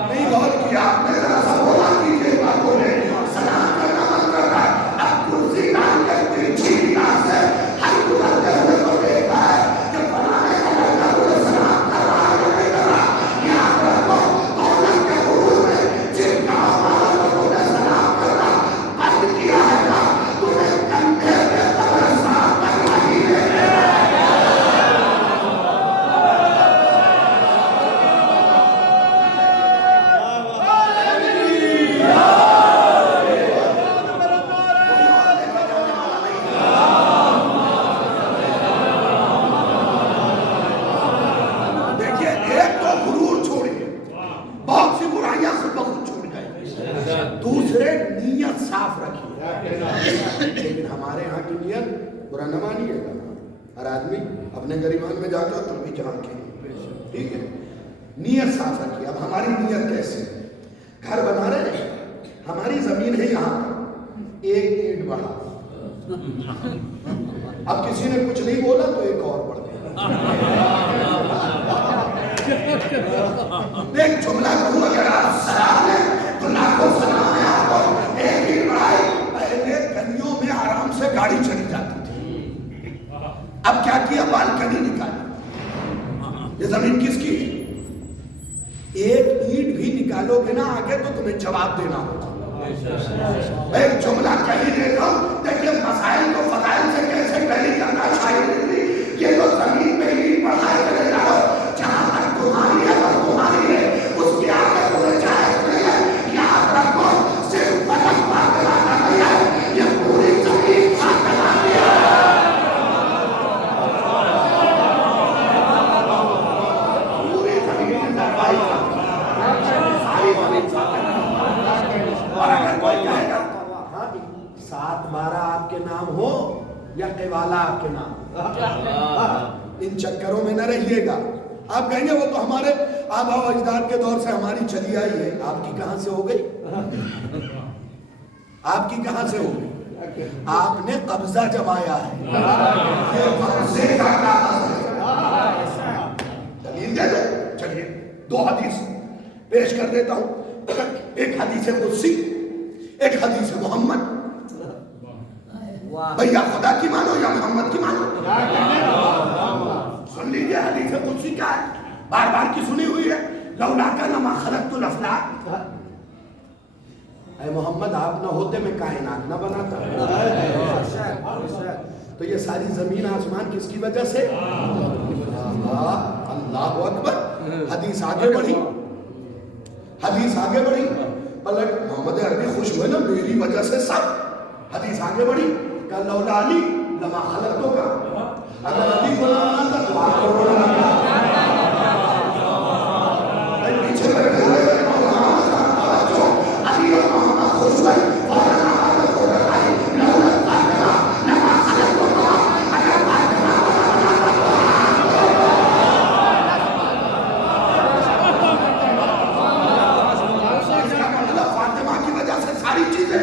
نہیں غور کیا آپ نے, ذرا سا بولا کیجئے باتوں نے, سلام کرنا بند کرتا ہے. اب کرسی نام کرتے چھینی نام سے ہر گزرتے ہوئے کو دیکھا ہے کہ بنانے کا لگا ہوئے سلام کر رہا ہے نہیں کر رہا. یاد رکھو دولت کے حضور میں جن کا ہمارا لوگوں نے سلام کرنا بند کیا ہے نا, تمہیں کندھے پہ قبرستان پر نہیں لے گئے. دوسرے نیت صاف رکھیے. لیکن ہمارے ہاں کی نیت برا نہ مانیے گا. ہر آدمی اپنے گریبان میں جاتا تو بھی جان کے, ٹھیک ہے, نیت صاف رکھیے. اب ہماری نیت کیسے, گھر بنا رہے ہیں, ہماری زمین ہے یہاں, ایک اینٹ بڑھا, اب کسی نے کچھ نہیں بولا تو ایک اور بڑھ گیا. ایک جملہ کہوں اگر آپ سلام لیں تو لاکھوں سلام ہے آپ کو. ایک ہی بڑھائی, پہلے گلیوں میں آرام سے گاڑی چلی جاتی تھی, اب کیا کیا, بالکنی نکالی. یہ زمین کس کی ہے؟ ایک اینٹ بھی نکالو گے نا آگے تو تمہیں جواب دینا ہوگا. ایک جملہ کہیں دیتا ہوں, دیکھیں مسائل کو فضائل سے کیسے پہلی کرنا چاہیے. یہ تو زمین پہ اینٹ بڑھائے چلے جاؤ, جہاں تک تمہاری ہے اور تمہاری ہے, اس کے آگے تمہیں جائز نہیں ہے. یاد رکھو صرف فلک پاکلانا نہیں ہے, یہ پوری زمین پاکلانی ہے. پوری زمین دربائی ساری زمین پاکلانی. اور اگر کوئی کہے گا ہاں 7/12 آپ کے نام ہو یا قوالا آپ کے نام, ان چکروں میں نہ رہیے گا. آپ کہیں گے وہ تو ہمارے آبا و اجداد کے دور سے ہماری چلی آئی ہے. آپ کی کہاں سے ہو گئی, آپ کی کہاں سے ہو گئی, آپ نے قبضہ جمایا ہے. دلیل دے دو, چلیے 2 حدیث پیش کر دیتا ہوں. ایک حدیث قدسی, ایک حدیث محمد. بھیا خدا کی مانو یا محمد کی مانو, سن لیجئے حدیث قدسی کیا ہے, بار بار کی سنی ہوئی ہے. لولاک لما خلقت الافلاک, اے محمد آپ نہ ہوتے میں کائنات نہ بناتا. تو یہ ساری زمین آسمان کس کی وجہ سے, اللہ اکبر. حدیث آگے بڑھی, حدیث آگے بڑھی, پلٹ محمد عربی خوش ہوئے نا, میری وجہ سے سب. حدیث آگے بڑھی, کہ لولا علی لما خلقتو کا, اگر علی کو نہ بناتا تو آپ کو نہ بناتا. پیچھے بیٹھے ہوئے علی اور محمد خوش ہوئے, اور محمد کو بتائی لولا فاطمہ لما خلقتو کا, اگر فاطمہ فاطمہ کی وجہ سے ساری چیزیں.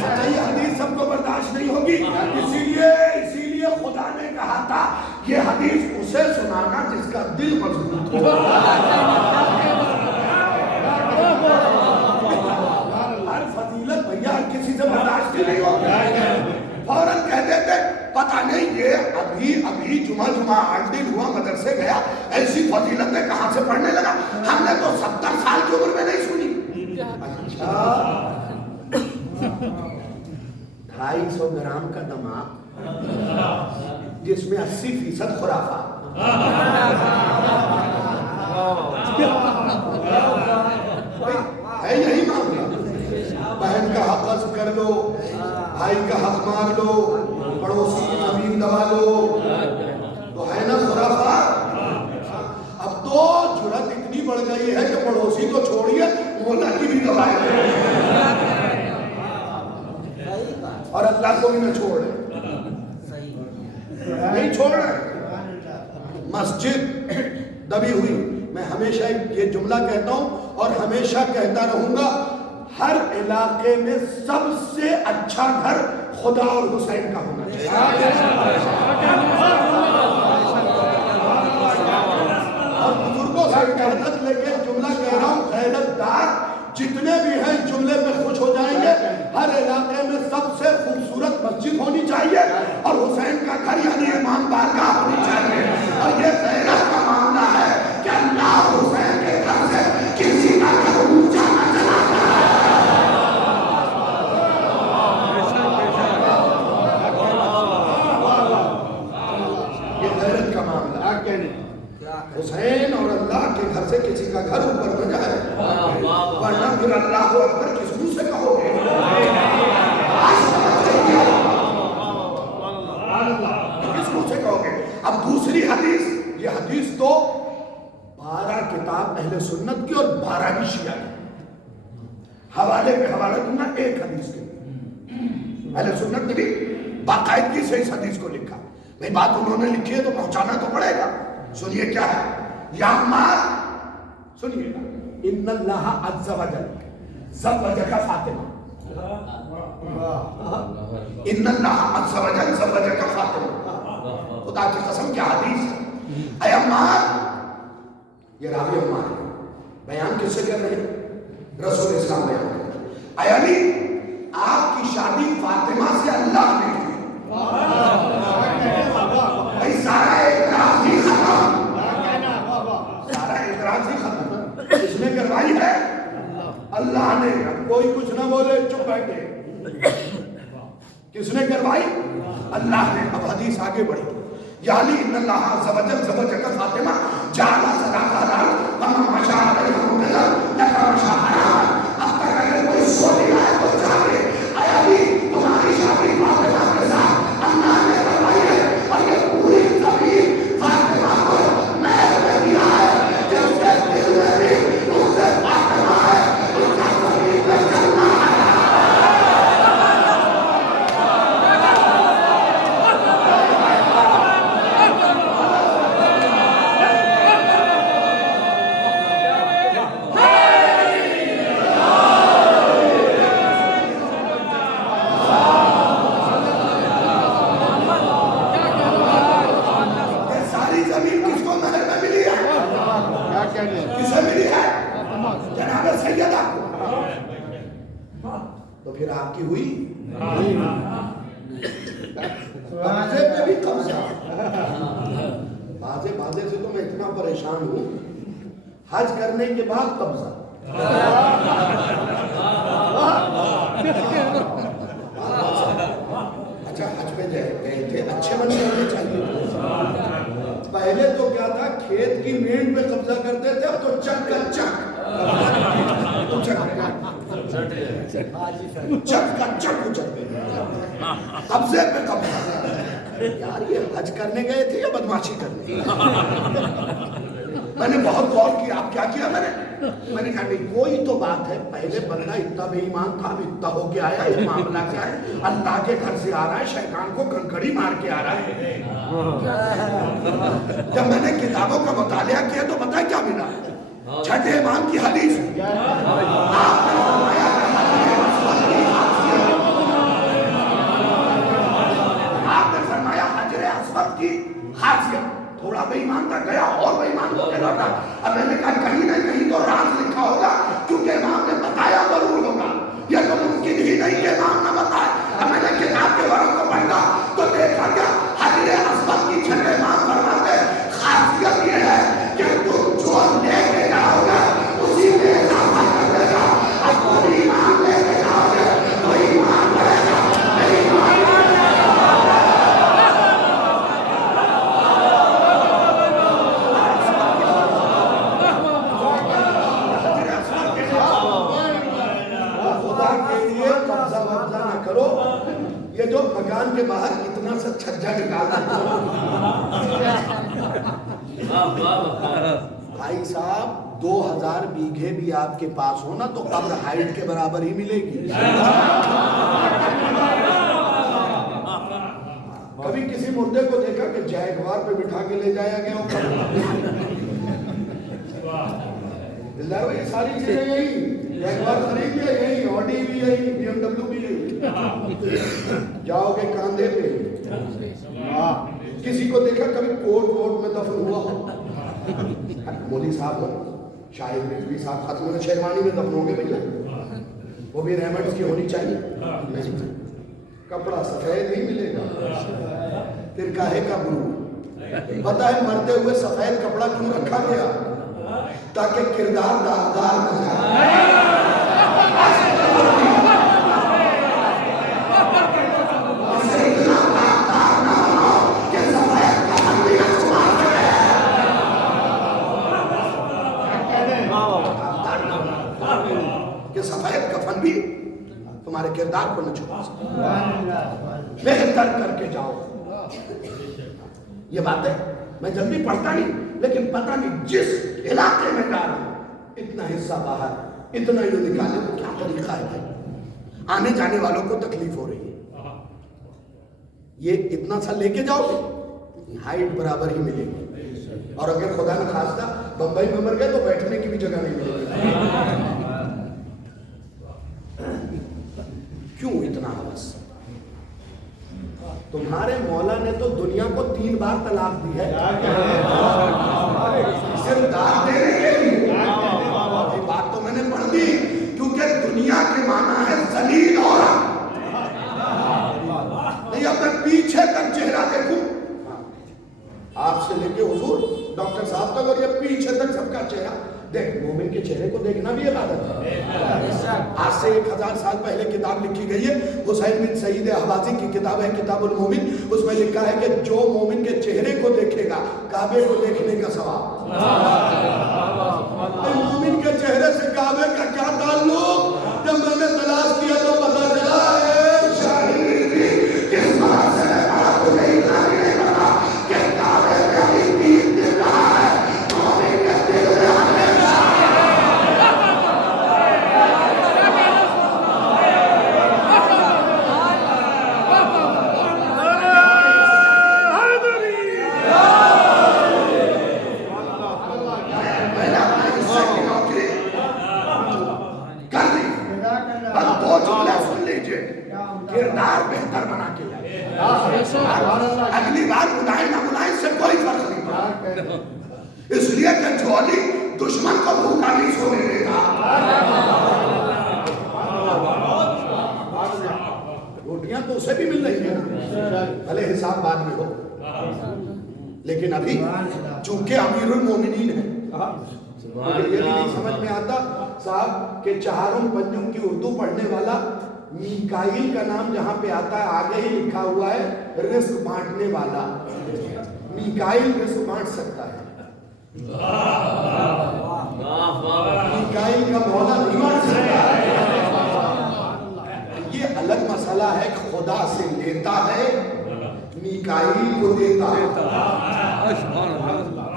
صحیح حدیث سب کو برداشت نہیں ہوگی, اسی لیے خدا نے کہا تھا یہ حدیث اسے سنانا جس کا دل مضبوط ہو. ہر فضیلت بھیا کسی سے برداشت نہیں ہوگی, فوراً کہہ دیتے نے یہ ابھی جمعہ 8 دن ہوا مدرسے گیا، ایسی فضیلتیں کہاں سے پڑھنے لگا؟ ہم نے تو 70 سال کی عمر میں نہیں سنی۔ اچھا 250 گرام کا دماغ جس میں 80% خرافات، ہے یہی معاملہ۔ بہن کا حق قصد کر لو، بھائی کا حق مار لو، پڑوسی کی زمین دبا لو، تو ہے نا خرافات۔ اب تو جرات اتنی بڑھ گئی ہے کہ پڑوسی کو چھوڑیے مولا کی بھی دبائے اور اللہ کو بھی نہ چھوڑ نہیں چھوڑ رہے۔ مسجد دبی ہوئی، میں ہمیشہ یہ جملہ کہتا ہوں اور ہمیشہ کہتا رہوں گا، ہر علاقے میں سب سے اچھا گھر خدا اور حسین کا ہونا چاہیے۔ اور بزرگوں سے اجازت لے کے جملہ کہہ رہا ہوں، غیرت دار جتنے بھی ہیں جملے میں خوش ہو جائیں گے۔ ہر علاقے میں سب سے خوبصورت مسجد ہونی چاہیے اور حسین کا گھر یعنی امام بارگاہ ہونی چاہیے۔ اور یہ غیرت کا معاملہ ہے کہ اللہ حسین کے گھر سے کسی کا گھر اونچا نہ چلاتا ہے۔ یہ غیرت کا معاملہ حسین اور اللہ کے گھر سے کسی کا گھر اوپر نہ جائے، ورنہ پھر اللہ اکبر کس منہ سے کہو گے؟ کس منہ سے کہو گے؟ اب دوسری حدیث، یہ حدیث تو 12 کتاب اہل سنت کی اور 12 کی شیعہ کی، حوالے پہ حوالہ دوں گا ایک حدیث کے۔ اہل سنت نے بھی باقاعدگی سے اس حدیث کو لکھا، بھئی بات انہوں نے لکھی ہے تو پہنچانا تو پڑے گا۔ سنیے کیا ہے، یا عمار سنیے گا، ان اللہ عز و جل زوجک فاطمہ، ان اللہ عز و جل زوجک فاطمہ، خدا کی قسم کیا حدیث ہے۔ اے عمار، یہ راوی عمار ہے، بیان کس سے کر رہے ہیں؟ رسول اسلام بیان کر رہے ہیں۔ اے علی، آپ کی شادی فاطمہ سے اللہ نے کی، بھائی سارا اعتراض ہی ختم، سارا اعتراض ہی ختم۔ کس نے کروائی ہے؟ اللہ نے۔ کوئی کچھ نہ بولے، چپ بیٹھے۔ کس نے کروائی؟ اللہ نے۔ اب حدیث آگے بڑھی، یا علی ان اللہ عز و جل زوجک فاطمہ جعل صداقہ وما مشاء علیہ مقتدر لکا مشاء حرام۔ اب تک اگر کوئی سو لیا ہے تو جاگے، اے علی تمہاری شادی فاطمہ کے ساتھ اللہ نے کروائی ہے، اور یہ پوری زمین فاطمہ کو محل میں دیا ہے، جس کے دل میں بھی اس سے فاطمہ ہے، اس کا زمین میں چلنا ہے۔ کسے ملی ہے؟ جناب سیدہ کو۔ تو پھر آپ کی ہوئی؟ قبضے پہ بھی قبضہ۔ بازے سے تو میں اتنا پریشان ہوں، حج کرنے کے بعد قبضہ۔ اچھا حج پہ گئے تھے، اچھے بن جانے چاہیے۔ پہلے تو کیا تھا، کھیت کی مینڈ پہ قبضہ کرتے تھے، اب تو چک کا چک اچھتے قبضے پہ قبضہ۔ یار یہ حج کرنے گئے تھے یا بدماشی کرنے؟ میں نے بہت غور کیا، اب کیا کیا میں نے کہا نہیں کوئی تو بات ہے، پہلے بندہ اتنا بے ایمان تھا، اب اتنا ہو کے آیا، یہ معاملہ کیا ہے؟ اللہ کے گھر سے آ رہا ہے، شیطان کو کنکڑی مار کے آ رہا ہے۔ جب میں نے کتابوں کا مطالعہ کیا تو پتہ کیا ملا؟ چھٹے امام کی حدیث، آپ نے فرمایا حجر اسود کی خاصیت، تھوڑا بے ایمان تک گیا اور بے ایمان ہو کے لوٹا۔ اب میں نے کہا کہیں نہ کہیں تو راز لکھا ہوگا، کیونکہ امام نے بتایا ضرور ہوگا، یہ تو ممکن ہی نہیں کہ امام نہ بتائے۔ اب میں نے کتاب کے ورق کو پڑھا تو دیکھا گیا پیسہ نکال بھائی صاحب 2000 بیگھے بھی آپ کے پاس ہو نا تو قبر ہائٹ کے برابر ہی ملے گی. کبھی کسی مردے کو دیکھا کہ جیگوار پہ بٹھا کے لے جایا گیا ہو؟ یہ ساری چیزیں یہی جیگوار خرید لیا یہی, آڈی بھی یہی, بی ایم ڈبلیو بھی یہی, جاؤ گے کاندھے پہ. کسی کو دیکھا کبھی کوٹ میں دفن ہوا ہو؟ مولوی صاحب ہو, شاہد رضوی صاحب ختم میں شیروانی میں دفن ہو گے بھیا, وہ بھی رحمت کی ہونی چاہیے. کپڑا سفید ہی ملے گا. پھر کاہے کا برو, پتہ ہے مرتے ہوئے سفید کپڑا کیوں رکھا گیا؟ تاکہ کردار داغدار نہ جائے. کہ سفید کفن بھی تمہارے کردار کو نہ چھپا سکے. بہتر کر کے جاؤ. یہ بات ہے میں جلدی پڑھتا نہیں, لیکن پتہ نہیں جس علاقے میں جا رہا ہوں اتنا حصہ باہر, اتنا ہی نکالے تو کیا طریقہ ہے بھائی. آنے جانے والوں کو تکلیف ہو رہی ہے. یہ اتنا سا لے کے جاؤ گے ہائٹ برابر ہی ملے گی. اور اگر خدا نہ خواستہ بمبئی میں مر گئے تو بیٹھنے کی بھی جگہ نہیں ملے گی. کیوں اتنا ہوس؟ تمہارے مولا نے تو دنیا کو 3 بار طلاق دی ہے صرف داد دینے کے لیے. یہ بات تو میں نے پڑھ دی, کیونکہ دنیا کے معنی ہے ذلیل عورت. نہیں اپنے پیچھے تک چہرہ دیکھوں, آپ سے لے کے حضور ڈاکٹر صاحب تک, اور یہ پیچھے تک سب کا چہرہ دیکھ. مومن کے چہرے کو دیکھنا بھی عبادت ہے. آج سے 1000 سال پہلے کتاب لکھی گئی ہے, حسین بن سعید احوازی کی کتاب ہے کتاب المومن. اس میں لکھا ہے کہ جو مومن کے چہرے کو دیکھے گا کعبے کو دیکھنے کا ثواب. مومن کے چہرے سے کعبے کا کیا تعلق؟ جب میں نے تلاش کیا تو پتا چلا ہے شاہی کس طرح سے کو نہیں پتا کہ کعبے کا ہی دین دے رہا ہے. مومن کہتے ہیں کردار بہتر بنا کے لائے. اگلی بار بلائے نہ بلائے اس سے کوئی فرق نہیں پڑا, اس لیے کہ جھولی دشمن کو بھوکا نہیں سونے دے گا. روٹیاں تو اسے بھی مل رہی ہیں, بھلے حساب بعد میں ہو, لیکن ابھی چونکہ امیر المومنین ہے. مجھے یہ نہیں سمجھ میں آتا صاحب کہ چہارم پنجم کی اردو پڑھنے والا میکائیل کا نام جہاں پہ آتا ہے آگے ہی لکھا ہوا ہے رزق بانٹنے والا. میکائیل رزق بانٹ سکتا ہے, میکائیل کا مولا نہیں بانٹ سکتا ہے. یہ الگ مسئلہ ہے, خدا سے لیتا ہے میکائیل کو دیتا ہے.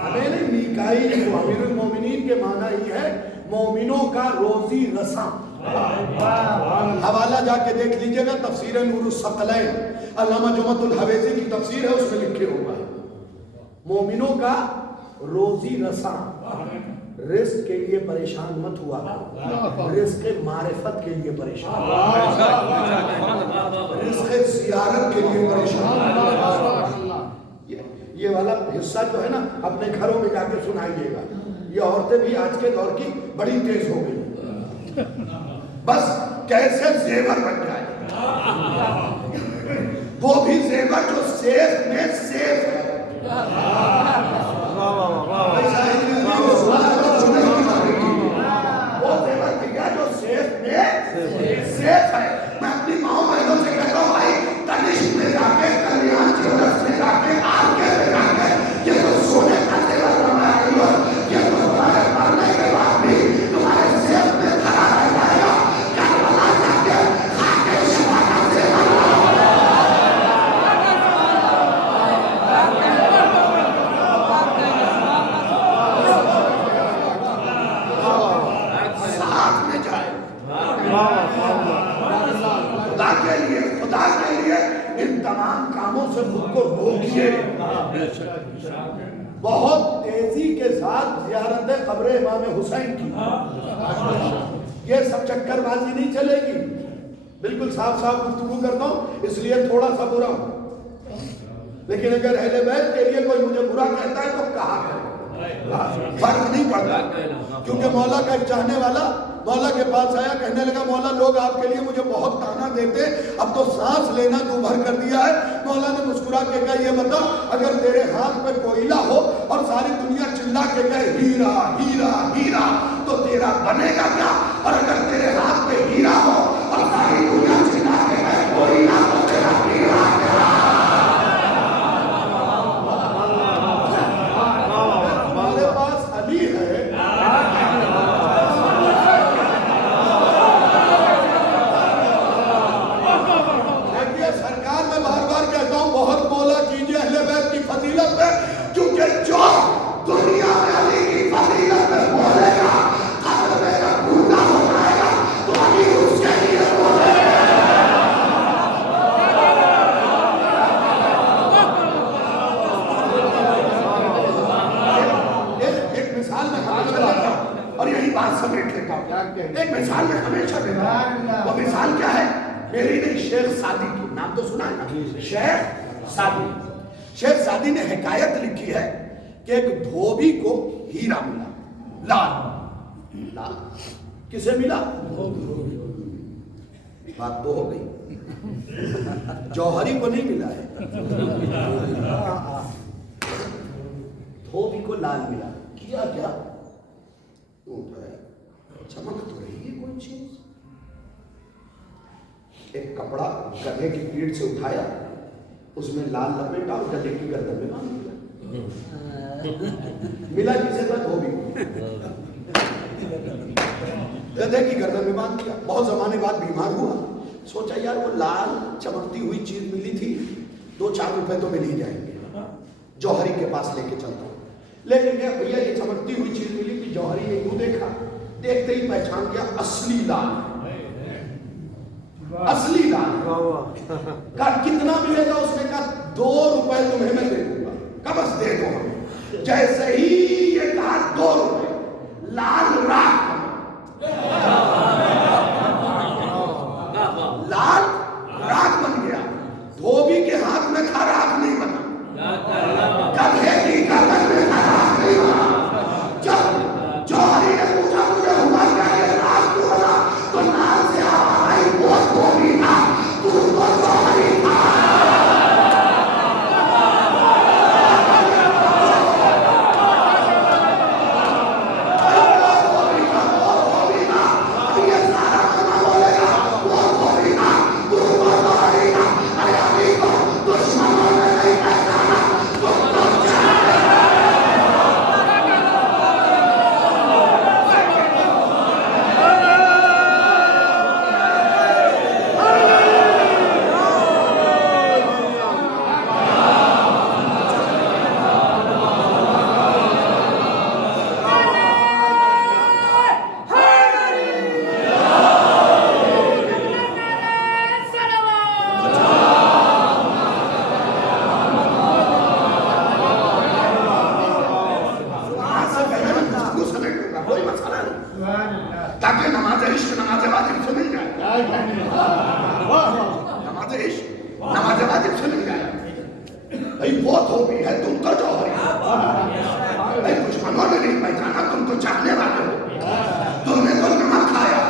ہمیں نہیں, میکائیل کو امیر المومنین کے معنی یہ ہے مومنوں کا روزی رساں. حوالہ جا کے دیکھ لیجئے گا, تفسیر نور الثقلین علامہ جمعۃ الحویزی کی تفسیر ہے, اس میں لکھے ہوا ہے مومنوں کا روزی رساں. رزق کے لیے پریشان مت ہوا, رزق معرفت کے لیے پریشان, رزق زیارت کے لیے پریشان. یہ والا حصہ جو ہے نا اپنے گھروں میں جا کے سنائیے گا. یہ عورتیں بھی آج کے دور کی بڑی تیز ہو گئی, بس کیسے زیور بن جائے, وہ بھی زیور جو سیف میں سیف ہے. وہ زیور بھیا جو سیف میں سیف ہے. میں اپنی ماں بہنوں سے کہتا ہوں بھائی تنشک میں جا کے, کلیان جیولرز میں جا کے, آگے میں جا کے, یہ تو سونے کا زیور بنا ہے, یہ تو تمہارے مرنے کے بعد بھی تمہارے سیف میں کھڑا رہ جائے گا. بہت تیزی کے ساتھ زیارت قبر امام حسین کی. یہ سب چکر بازی نہیں چلے گی. بالکل صاف صاف گفتگو کرتا ہوں اس لیے تھوڑا سا برا ہوں, لیکن اگر اہل بیت کے لیے کوئی مجھے برا کہتا ہے تو کہا کرے, فرق نہیں پڑتا. کیونکہ مولا کا ایک چاہنے والا مولا کے پاس آیا, کہنے لگا مولا لوگ آپ کے لیے مجھے بہت تانا دیتے, اب تو سانس لینا تو بھر کر دیا ہے. مولا نے مسکرا کے کہا یہ بتا, اگر تیرے ہاتھ پہ کوئلہ ہو اور ساری دنیا چلا کے کہے ہیرا ہیرا ہیرا تو تیرا بنے گا کیا؟ اور اگر تیرے ہاتھ پہ ہیرا ہو اور ساری دنیا چلا کے کہے کوئلہ تو تیرا ہیرا کیا؟ ہمارے پاس علی ہے. سرکار میں بار بار کہتا ہوں بہت مولا کیجئے اہل بیت کی فضیلت میں, کیونکہ جو دنیا میں علی کی فضیلت میں بولے گا قبر میں جب بوڑھا ہو جائے گا تو علی اس کے لیے بولے گا. ایک مثال میں ہمیشہ دیتا ہوں اور یہی بات سمیٹ لیتا ہوں. ایک مثال میں ہمیشہ دیتا ہوں, وہ مثال کیا ہے؟ میری نہیں, شیخ سعدی کی. نام تو سنا ہے نا, شیخ سعدی. شیخ سعدی نے حکایت لکھی ہے کہ ایک دھوبی کو ہیرا ملا, لال. لال کسے ملا؟ بات تو ہو گئی. جوہری کو نہیں ملا ہے, دھوبی کو لال ملا. کیا کیا؟ چمک تو رہی ہے کوئی چیز. ایک کپڑا گدھے کی پیٹھ سے اٹھایا, اس میں لال لپیٹا اور گدھے کی گردن میں باندھ دیا. ملا کسے تھا؟ دھوبی کو. گدھے کی گردن میں باندھ دیا. بہت زمانے بعد بیمار ہوا, سوچا یار وہ لال چمکتی ہوئی چیز ملی تھی, 2-4 روپے تو مل ہی جائیں گے, جوہری کے پاس لے کے چلتا ہوں. لیکن کیا بھیا یہ چمکتی ہوئی چیز ملی تھی, جوہری نے یوں دیکھا, دیکھتے ہی پہچان گیا اصلی لال. اصلی لال. کہا کتنا ملے گا؟ اس نے کہا 2 روپے تمہیں میں دے دوں گا. کہا بس دے دو ہمیں. جیسے ہی یہ کہا 2 روپے, لال راکھ لال راکھ بن گیا. دھوبی کے ہاتھ میں تھا, راکھ نہیں بنا. گدھے کی گردن میں تھا, راکھ نہیں بنا. جب جوہری نے پوچھا مجھے ہوا کیا یہ راکھ کیوں بنا, تو لال سے آواز آئی وہ دھوبی تھا, تو جوہری تھا. تاکہ نماز عشق نماز واجب سے مل جائے. نماز عشق نماز واجب سے مل جائے. بھئی وہ دھوبی ہے, تم تو جوہری. بھئی دشمنوں نے نہیں پہچانا, تم تو چاہنے والے ہو. تم نے تو نمک کھایا,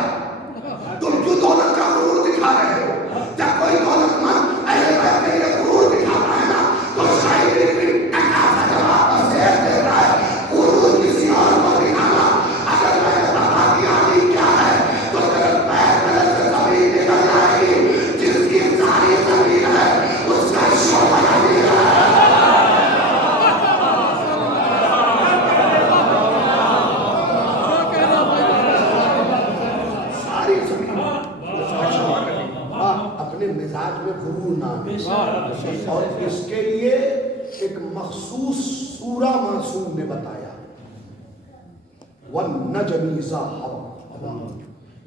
تم کیوں دولت کا غرور دکھا رہے ہو؟ جب کوئی دولت مند اہل بیت کے لیے غرور دکھاتا ہے نا تو شاعری بھی ٹکا سا جواب سے دے رہا ہے. غرور کسی اور کو دکھانا, اگر میں نے بتا دیا نہیں کیا ہے تو تیرے پیر میں سے زمین نکل جائے گی. جس کی ساری زمین ہے اس کا شعبہ نہیں ہے. ساری زمین اپنے مزاج میں غرور نہ آئے. اور اس کے لیے ایک مخصوص سورہ معصوم نے بتایا, وَالنَّجْمِ إِذَا هَوَىٰ.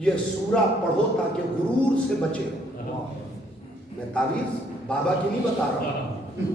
یہ سورہ پڑھو تاکہ غرور سے بچے. میں تعویذ بابا کی نہیں بتا رہا ہوں,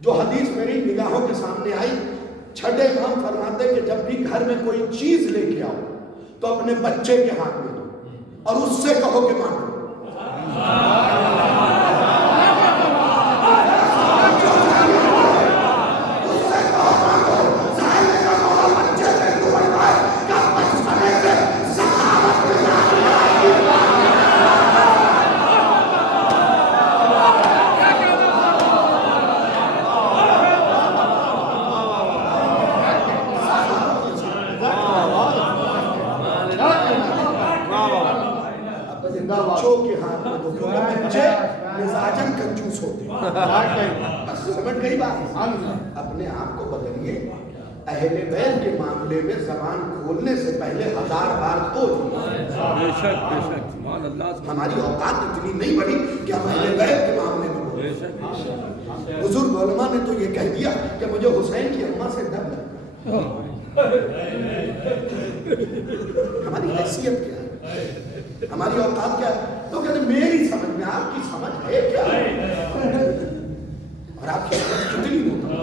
جو حدیث میری نگاہوں کے سامنے آئی، چھٹے امام فرماتے کہ جب بھی گھر میں کوئی چیز لے کے آؤ تو اپنے بچے کے ہاتھ میں دو اور اس سے کہو کہ مانگو. بچوں کے ہاتھ میں دو، کیونکہ بچے مزاجن کنجوس ہوتے ہیں. سمجھ گئی بات؟ اپنے آپ کو بدلیے. اہل بیت کے معاملے میں زبان کھولنے سے پہلے 1000 بار تو ہماری اوقات اتنی نہیں بڑی کہ ہم اہل بیت کے معاملے میں بولیں. بزرگ علماء نے تو یہ کہہ دیا کہ مجھے حسین کی اماں سے ڈر لگتا. ہماری حیثیت کیا ہے؟ ہماری اوقات کیا ہے؟ تو کہتے ہیں میری سمجھ میں، آپ کی سمجھ ہے کیا؟ اور آپ کی سمجھ کتنی ہوتا ہے؟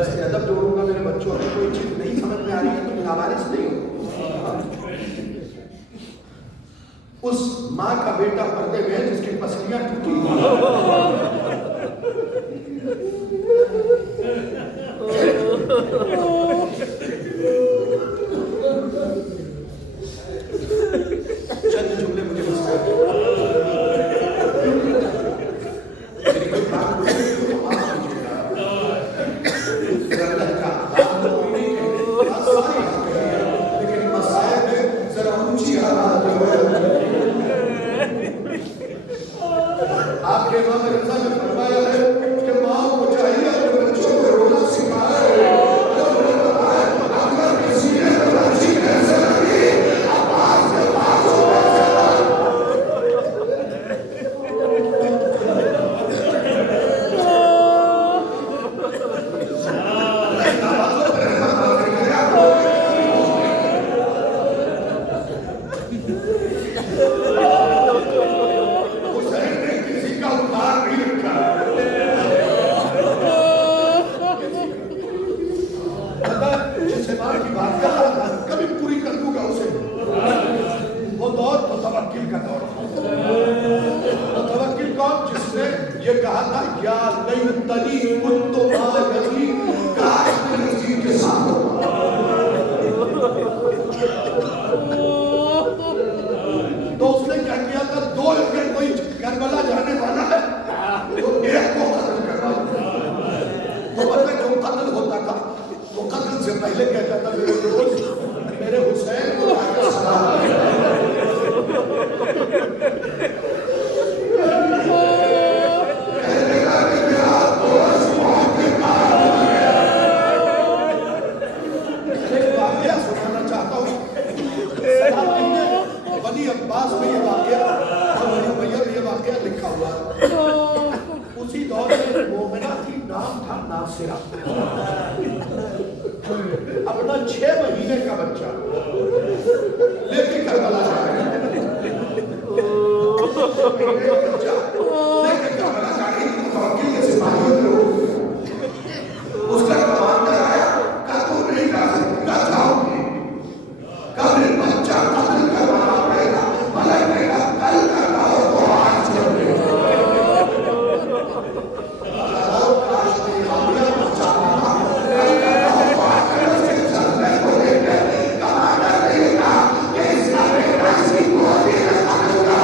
اس سے ادب جوڑوں گا میرے بچوں، اگر کوئی چیز نہیں سمجھ میں آ رہی ہے تو لاوارث نہیں ہو. اس ماں کا بیٹا پردے میں جس کی پسلیاں ٹوٹی چند جملے مجھے مسائل لیکن مسائل میں ذرا اونچی حالات جو ہے. آپ کے امام رضا نے فرمایا ہے کہ ماں کو چاہیے اپنے بچوں کو رونا سکھائے. اگر کسی نے بچی کیسے لگی آواز کے پاس یہ کہا تھا یا لیتنی کنت مع نبی، کاش میں نبی کے ساتھ ہوتا. تو اس نے کیا کیا تھا؟ 2 اگر کوئی کربلا جانے والا ہے تو ایک کو قتل کروا دیا. تو پتہ جو قتل ہوتا تھا وہ قتل سے پہلے کہتا تھا میرے دوست میرے حسین کو سلام. عباس میں یہ واقعہ اور بڑی بھیا میں یہ واقعہ لکھا ہوا ہے. اسی دور میں مومنہ کی نام تھا ناصرہ. اپنا 6 مہینے کا بچہ لے کے کربلا جا رہے ہیں. متوکل کے سپاہیوں نے اس کا کمانڈر آیا کہ تو نہیں جا سکتا، جاؤ گے کل بچہ قتل کروانا پڑے گا. ملک نے کہا کل کرنا ہو تو آج کر لے. کاش میں آمیا بچہ کرنا کل کرنا ہو تو آج کر لے. چلنے کو لے کے کمانڈر نے کہا کہ اس کا بیٹا اسی کو بھی رکھا ہوگا.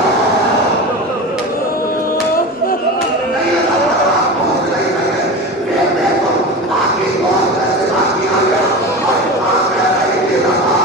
نہیں اللہ پہنچ رہی ہے بیٹے کو باقی بہت ایسے باقی آ گیا اور وہاں پہ رہی کے رہا.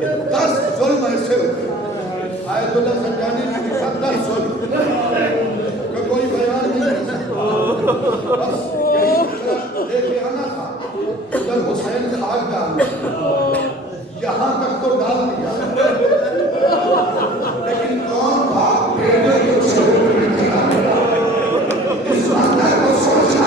10 ظلم ایسے ہوئے آیت اللہ سنجانی نے لکھا 10 ظلم کا کوئی بیان نہیں بس یہی لے کے آنا تھا ادھر حسین خاک ڈال یہاں تک تو ڈال دیا لیکن کون تھا پیڑے کے چھوڑ دیا اس وقت کو سوچا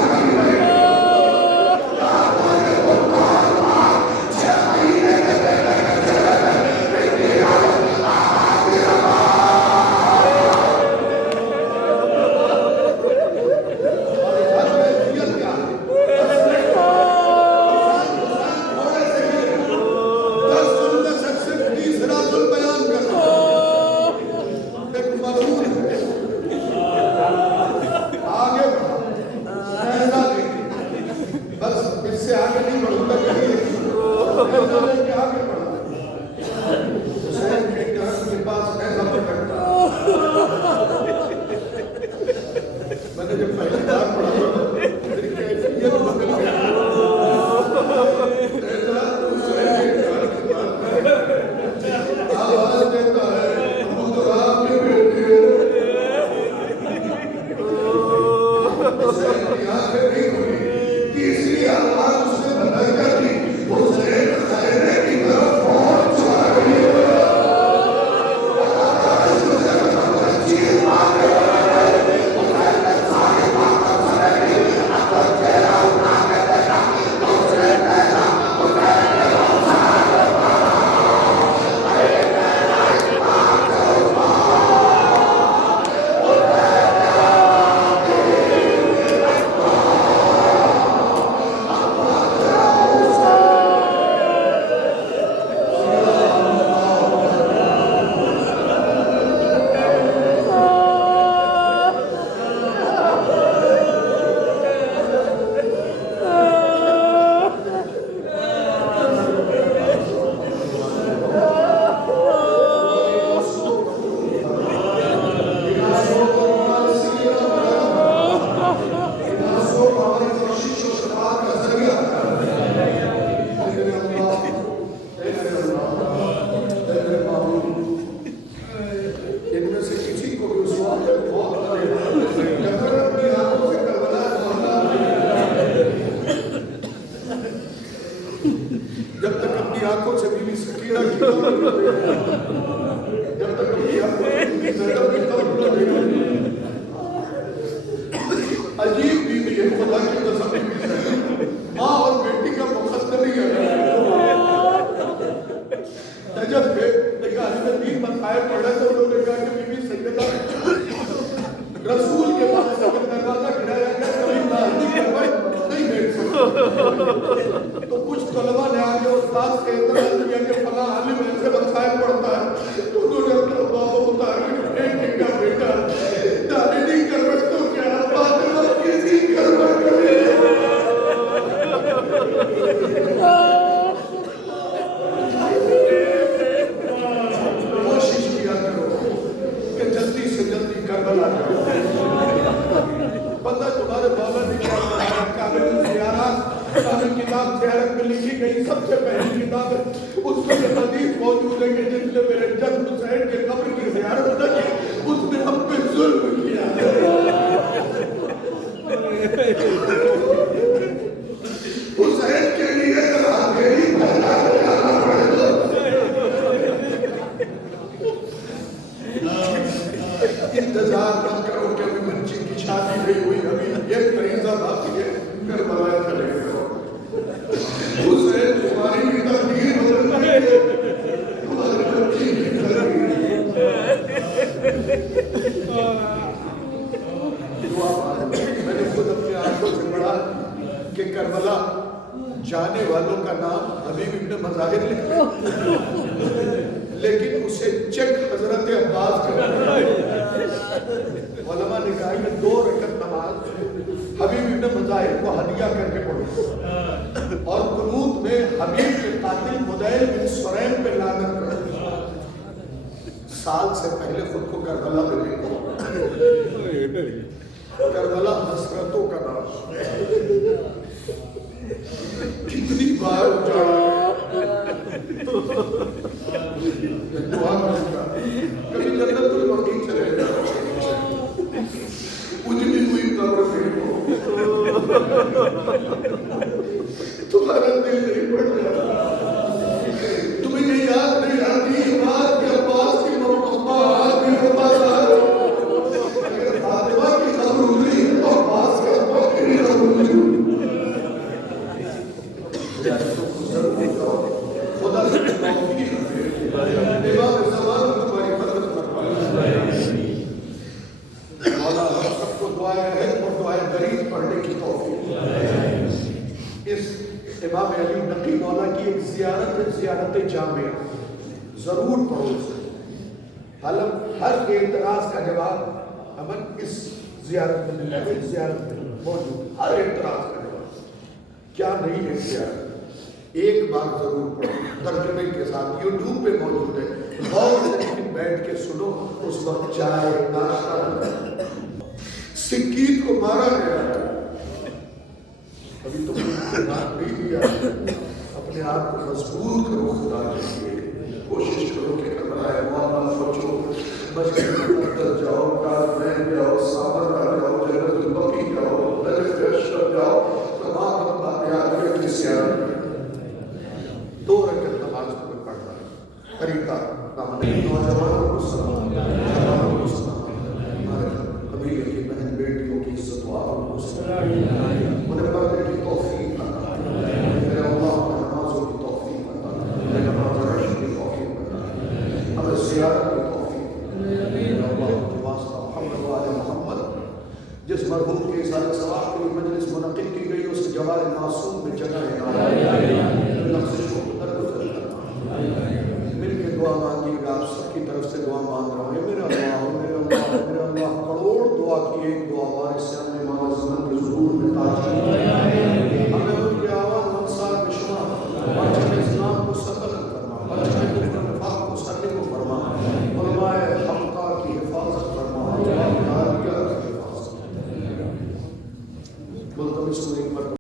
عجیب بیوی ہے خدا کی قسم ماں اور بیٹی کا مقدر ہی ہے نجف پہ ایک آدمی نے 3 مسائل پڑھا تو انہوں نے کہا کہ بیوی سیدہ رسول کے پاس اگر دروازہ گرایا گیا کبھی نازنی کروائی نہیں بیٹھ سکتا تو کچھ طلبہ نے آگے استاد سے اعتراض کیا کہ فلاں عالم ایسے مسائل پڑھتا ہے تو انہوں نے اپنا بابا بتایا کہ بیٹے کا بیٹا دانے نہیں کر رکھتا کیا فاطمہ کسی کروا کرے کوشش کیا کرو کہ جلدی سے جلدی کربلا جاؤ بندہ تمہارے بابا نے کامل زیارات کامل کتاب زیارت میں لکھی گئی سب سے پہلی کتاب ہے اس میں یہ حدیث موجود ہے کہ جس نے میرے جد حسین کے قبر کی زیارت نہ کی اس نے ہم پہ ظلم کیا حسین کے لیے آخری پہلا جانا پڑے گا انتظار نہ کرو کہ ابھی بچی کی شادی نہیں ہوئی ابھی ایک فریضہ باقی ہے کربلا چلے گا حسین تمہاری بھی تقدیر ہو رہی ہے تمہاری بچی کی تقدیر میں نے خود اپنے آنکھوں سے پڑھا کہ کربلا جانے والوں کا نام حبیب ابن مظاہر لکھا لیکن اسے چیک حضرت عباس کرنا علماء نے کہا کہ 2 رکعت نماز حبیب ابن مظاہر کو ہدیہ کر کے پڑھو اور قنوت میں حبیب کے قاتل بدیل بن سریم پہ لعنت کرو سال سے پہلے خود کو کربلا میں دیکھو کربلا حسرتوں کا نام کتنی بار جانا دعا کرتا کبھی جنت البقیع چلے جاؤ اجڑی ہوئی قبر دیکھو تمہارا دل نہیں پڑ جاتا تمہیں یہ یاد نہیں آتی بات کے عباس کی محبت بھی وفادار اگر فاطمہ کی قبر اجڑی تو عباس کے عباس کی قبر اجڑی خدا سے توفیق امام زمان تمہاری مدد فرمائے مولا ہم سب کو دعائیں علم اور دعائیں غریب پڑھنے کی توفیق اس امام علی نقی مولا کی ایک زیارت جامعہ ضرور پڑھو حلب ہر اعتراض کا جواب ہمیں اس زیارت میں ملے گا زیارت میں موجود ہر اعتراض کا جواب کیا نہیں ہے زیارت ایک بار ضرور پڑھو ترجمے کے ساتھ یوٹیوب پہ موجود ہے غور سے بیٹھ کے سنو اس وقت چائے ناشتہ سکیت کو مارا گیا ابھی تو بات نہیں دیا اپنے آپ کو مضبوط کرو خدا کے لیے کوشش کرو کہ کرائے مولانا سوچو مسجد کے اندر جاؤ کارمین جاؤ سابر جاؤ جنت البقیع جاؤ نجف اشرف جاؤ تمام باتیں آگے کی سیاحت 2 رکعت نماز کو پڑھنا ہے طریقہ نوجوانوں کو سلام جوانوں کو سلام ہمارے قبیلے کی بہن بیٹیوں کی عزت و آبرو کو سلام انہیں پڑھنے کی توفیق عطا میرے اللہ نمازوں کی توفیق عطا میرے نماز کی توفیق عطا ہمیں زیارت کی توفیق میرے اللہ کے واسطہ محمد و آل محمد جس مرحوم کے اظہار ثواب کی مجلس منعقد کی گئی اس جوار معصوم میں جگہ ہے مل کے دعا مانگیے گا آپ سب کی طرف سے دعا مانگ رہا ہوں میرے اللہ میرے اللہ میرے اللہ کروڑ دعا کی ایک دعا ہمارے سامنے مانا زمن کے ظہور میں تاج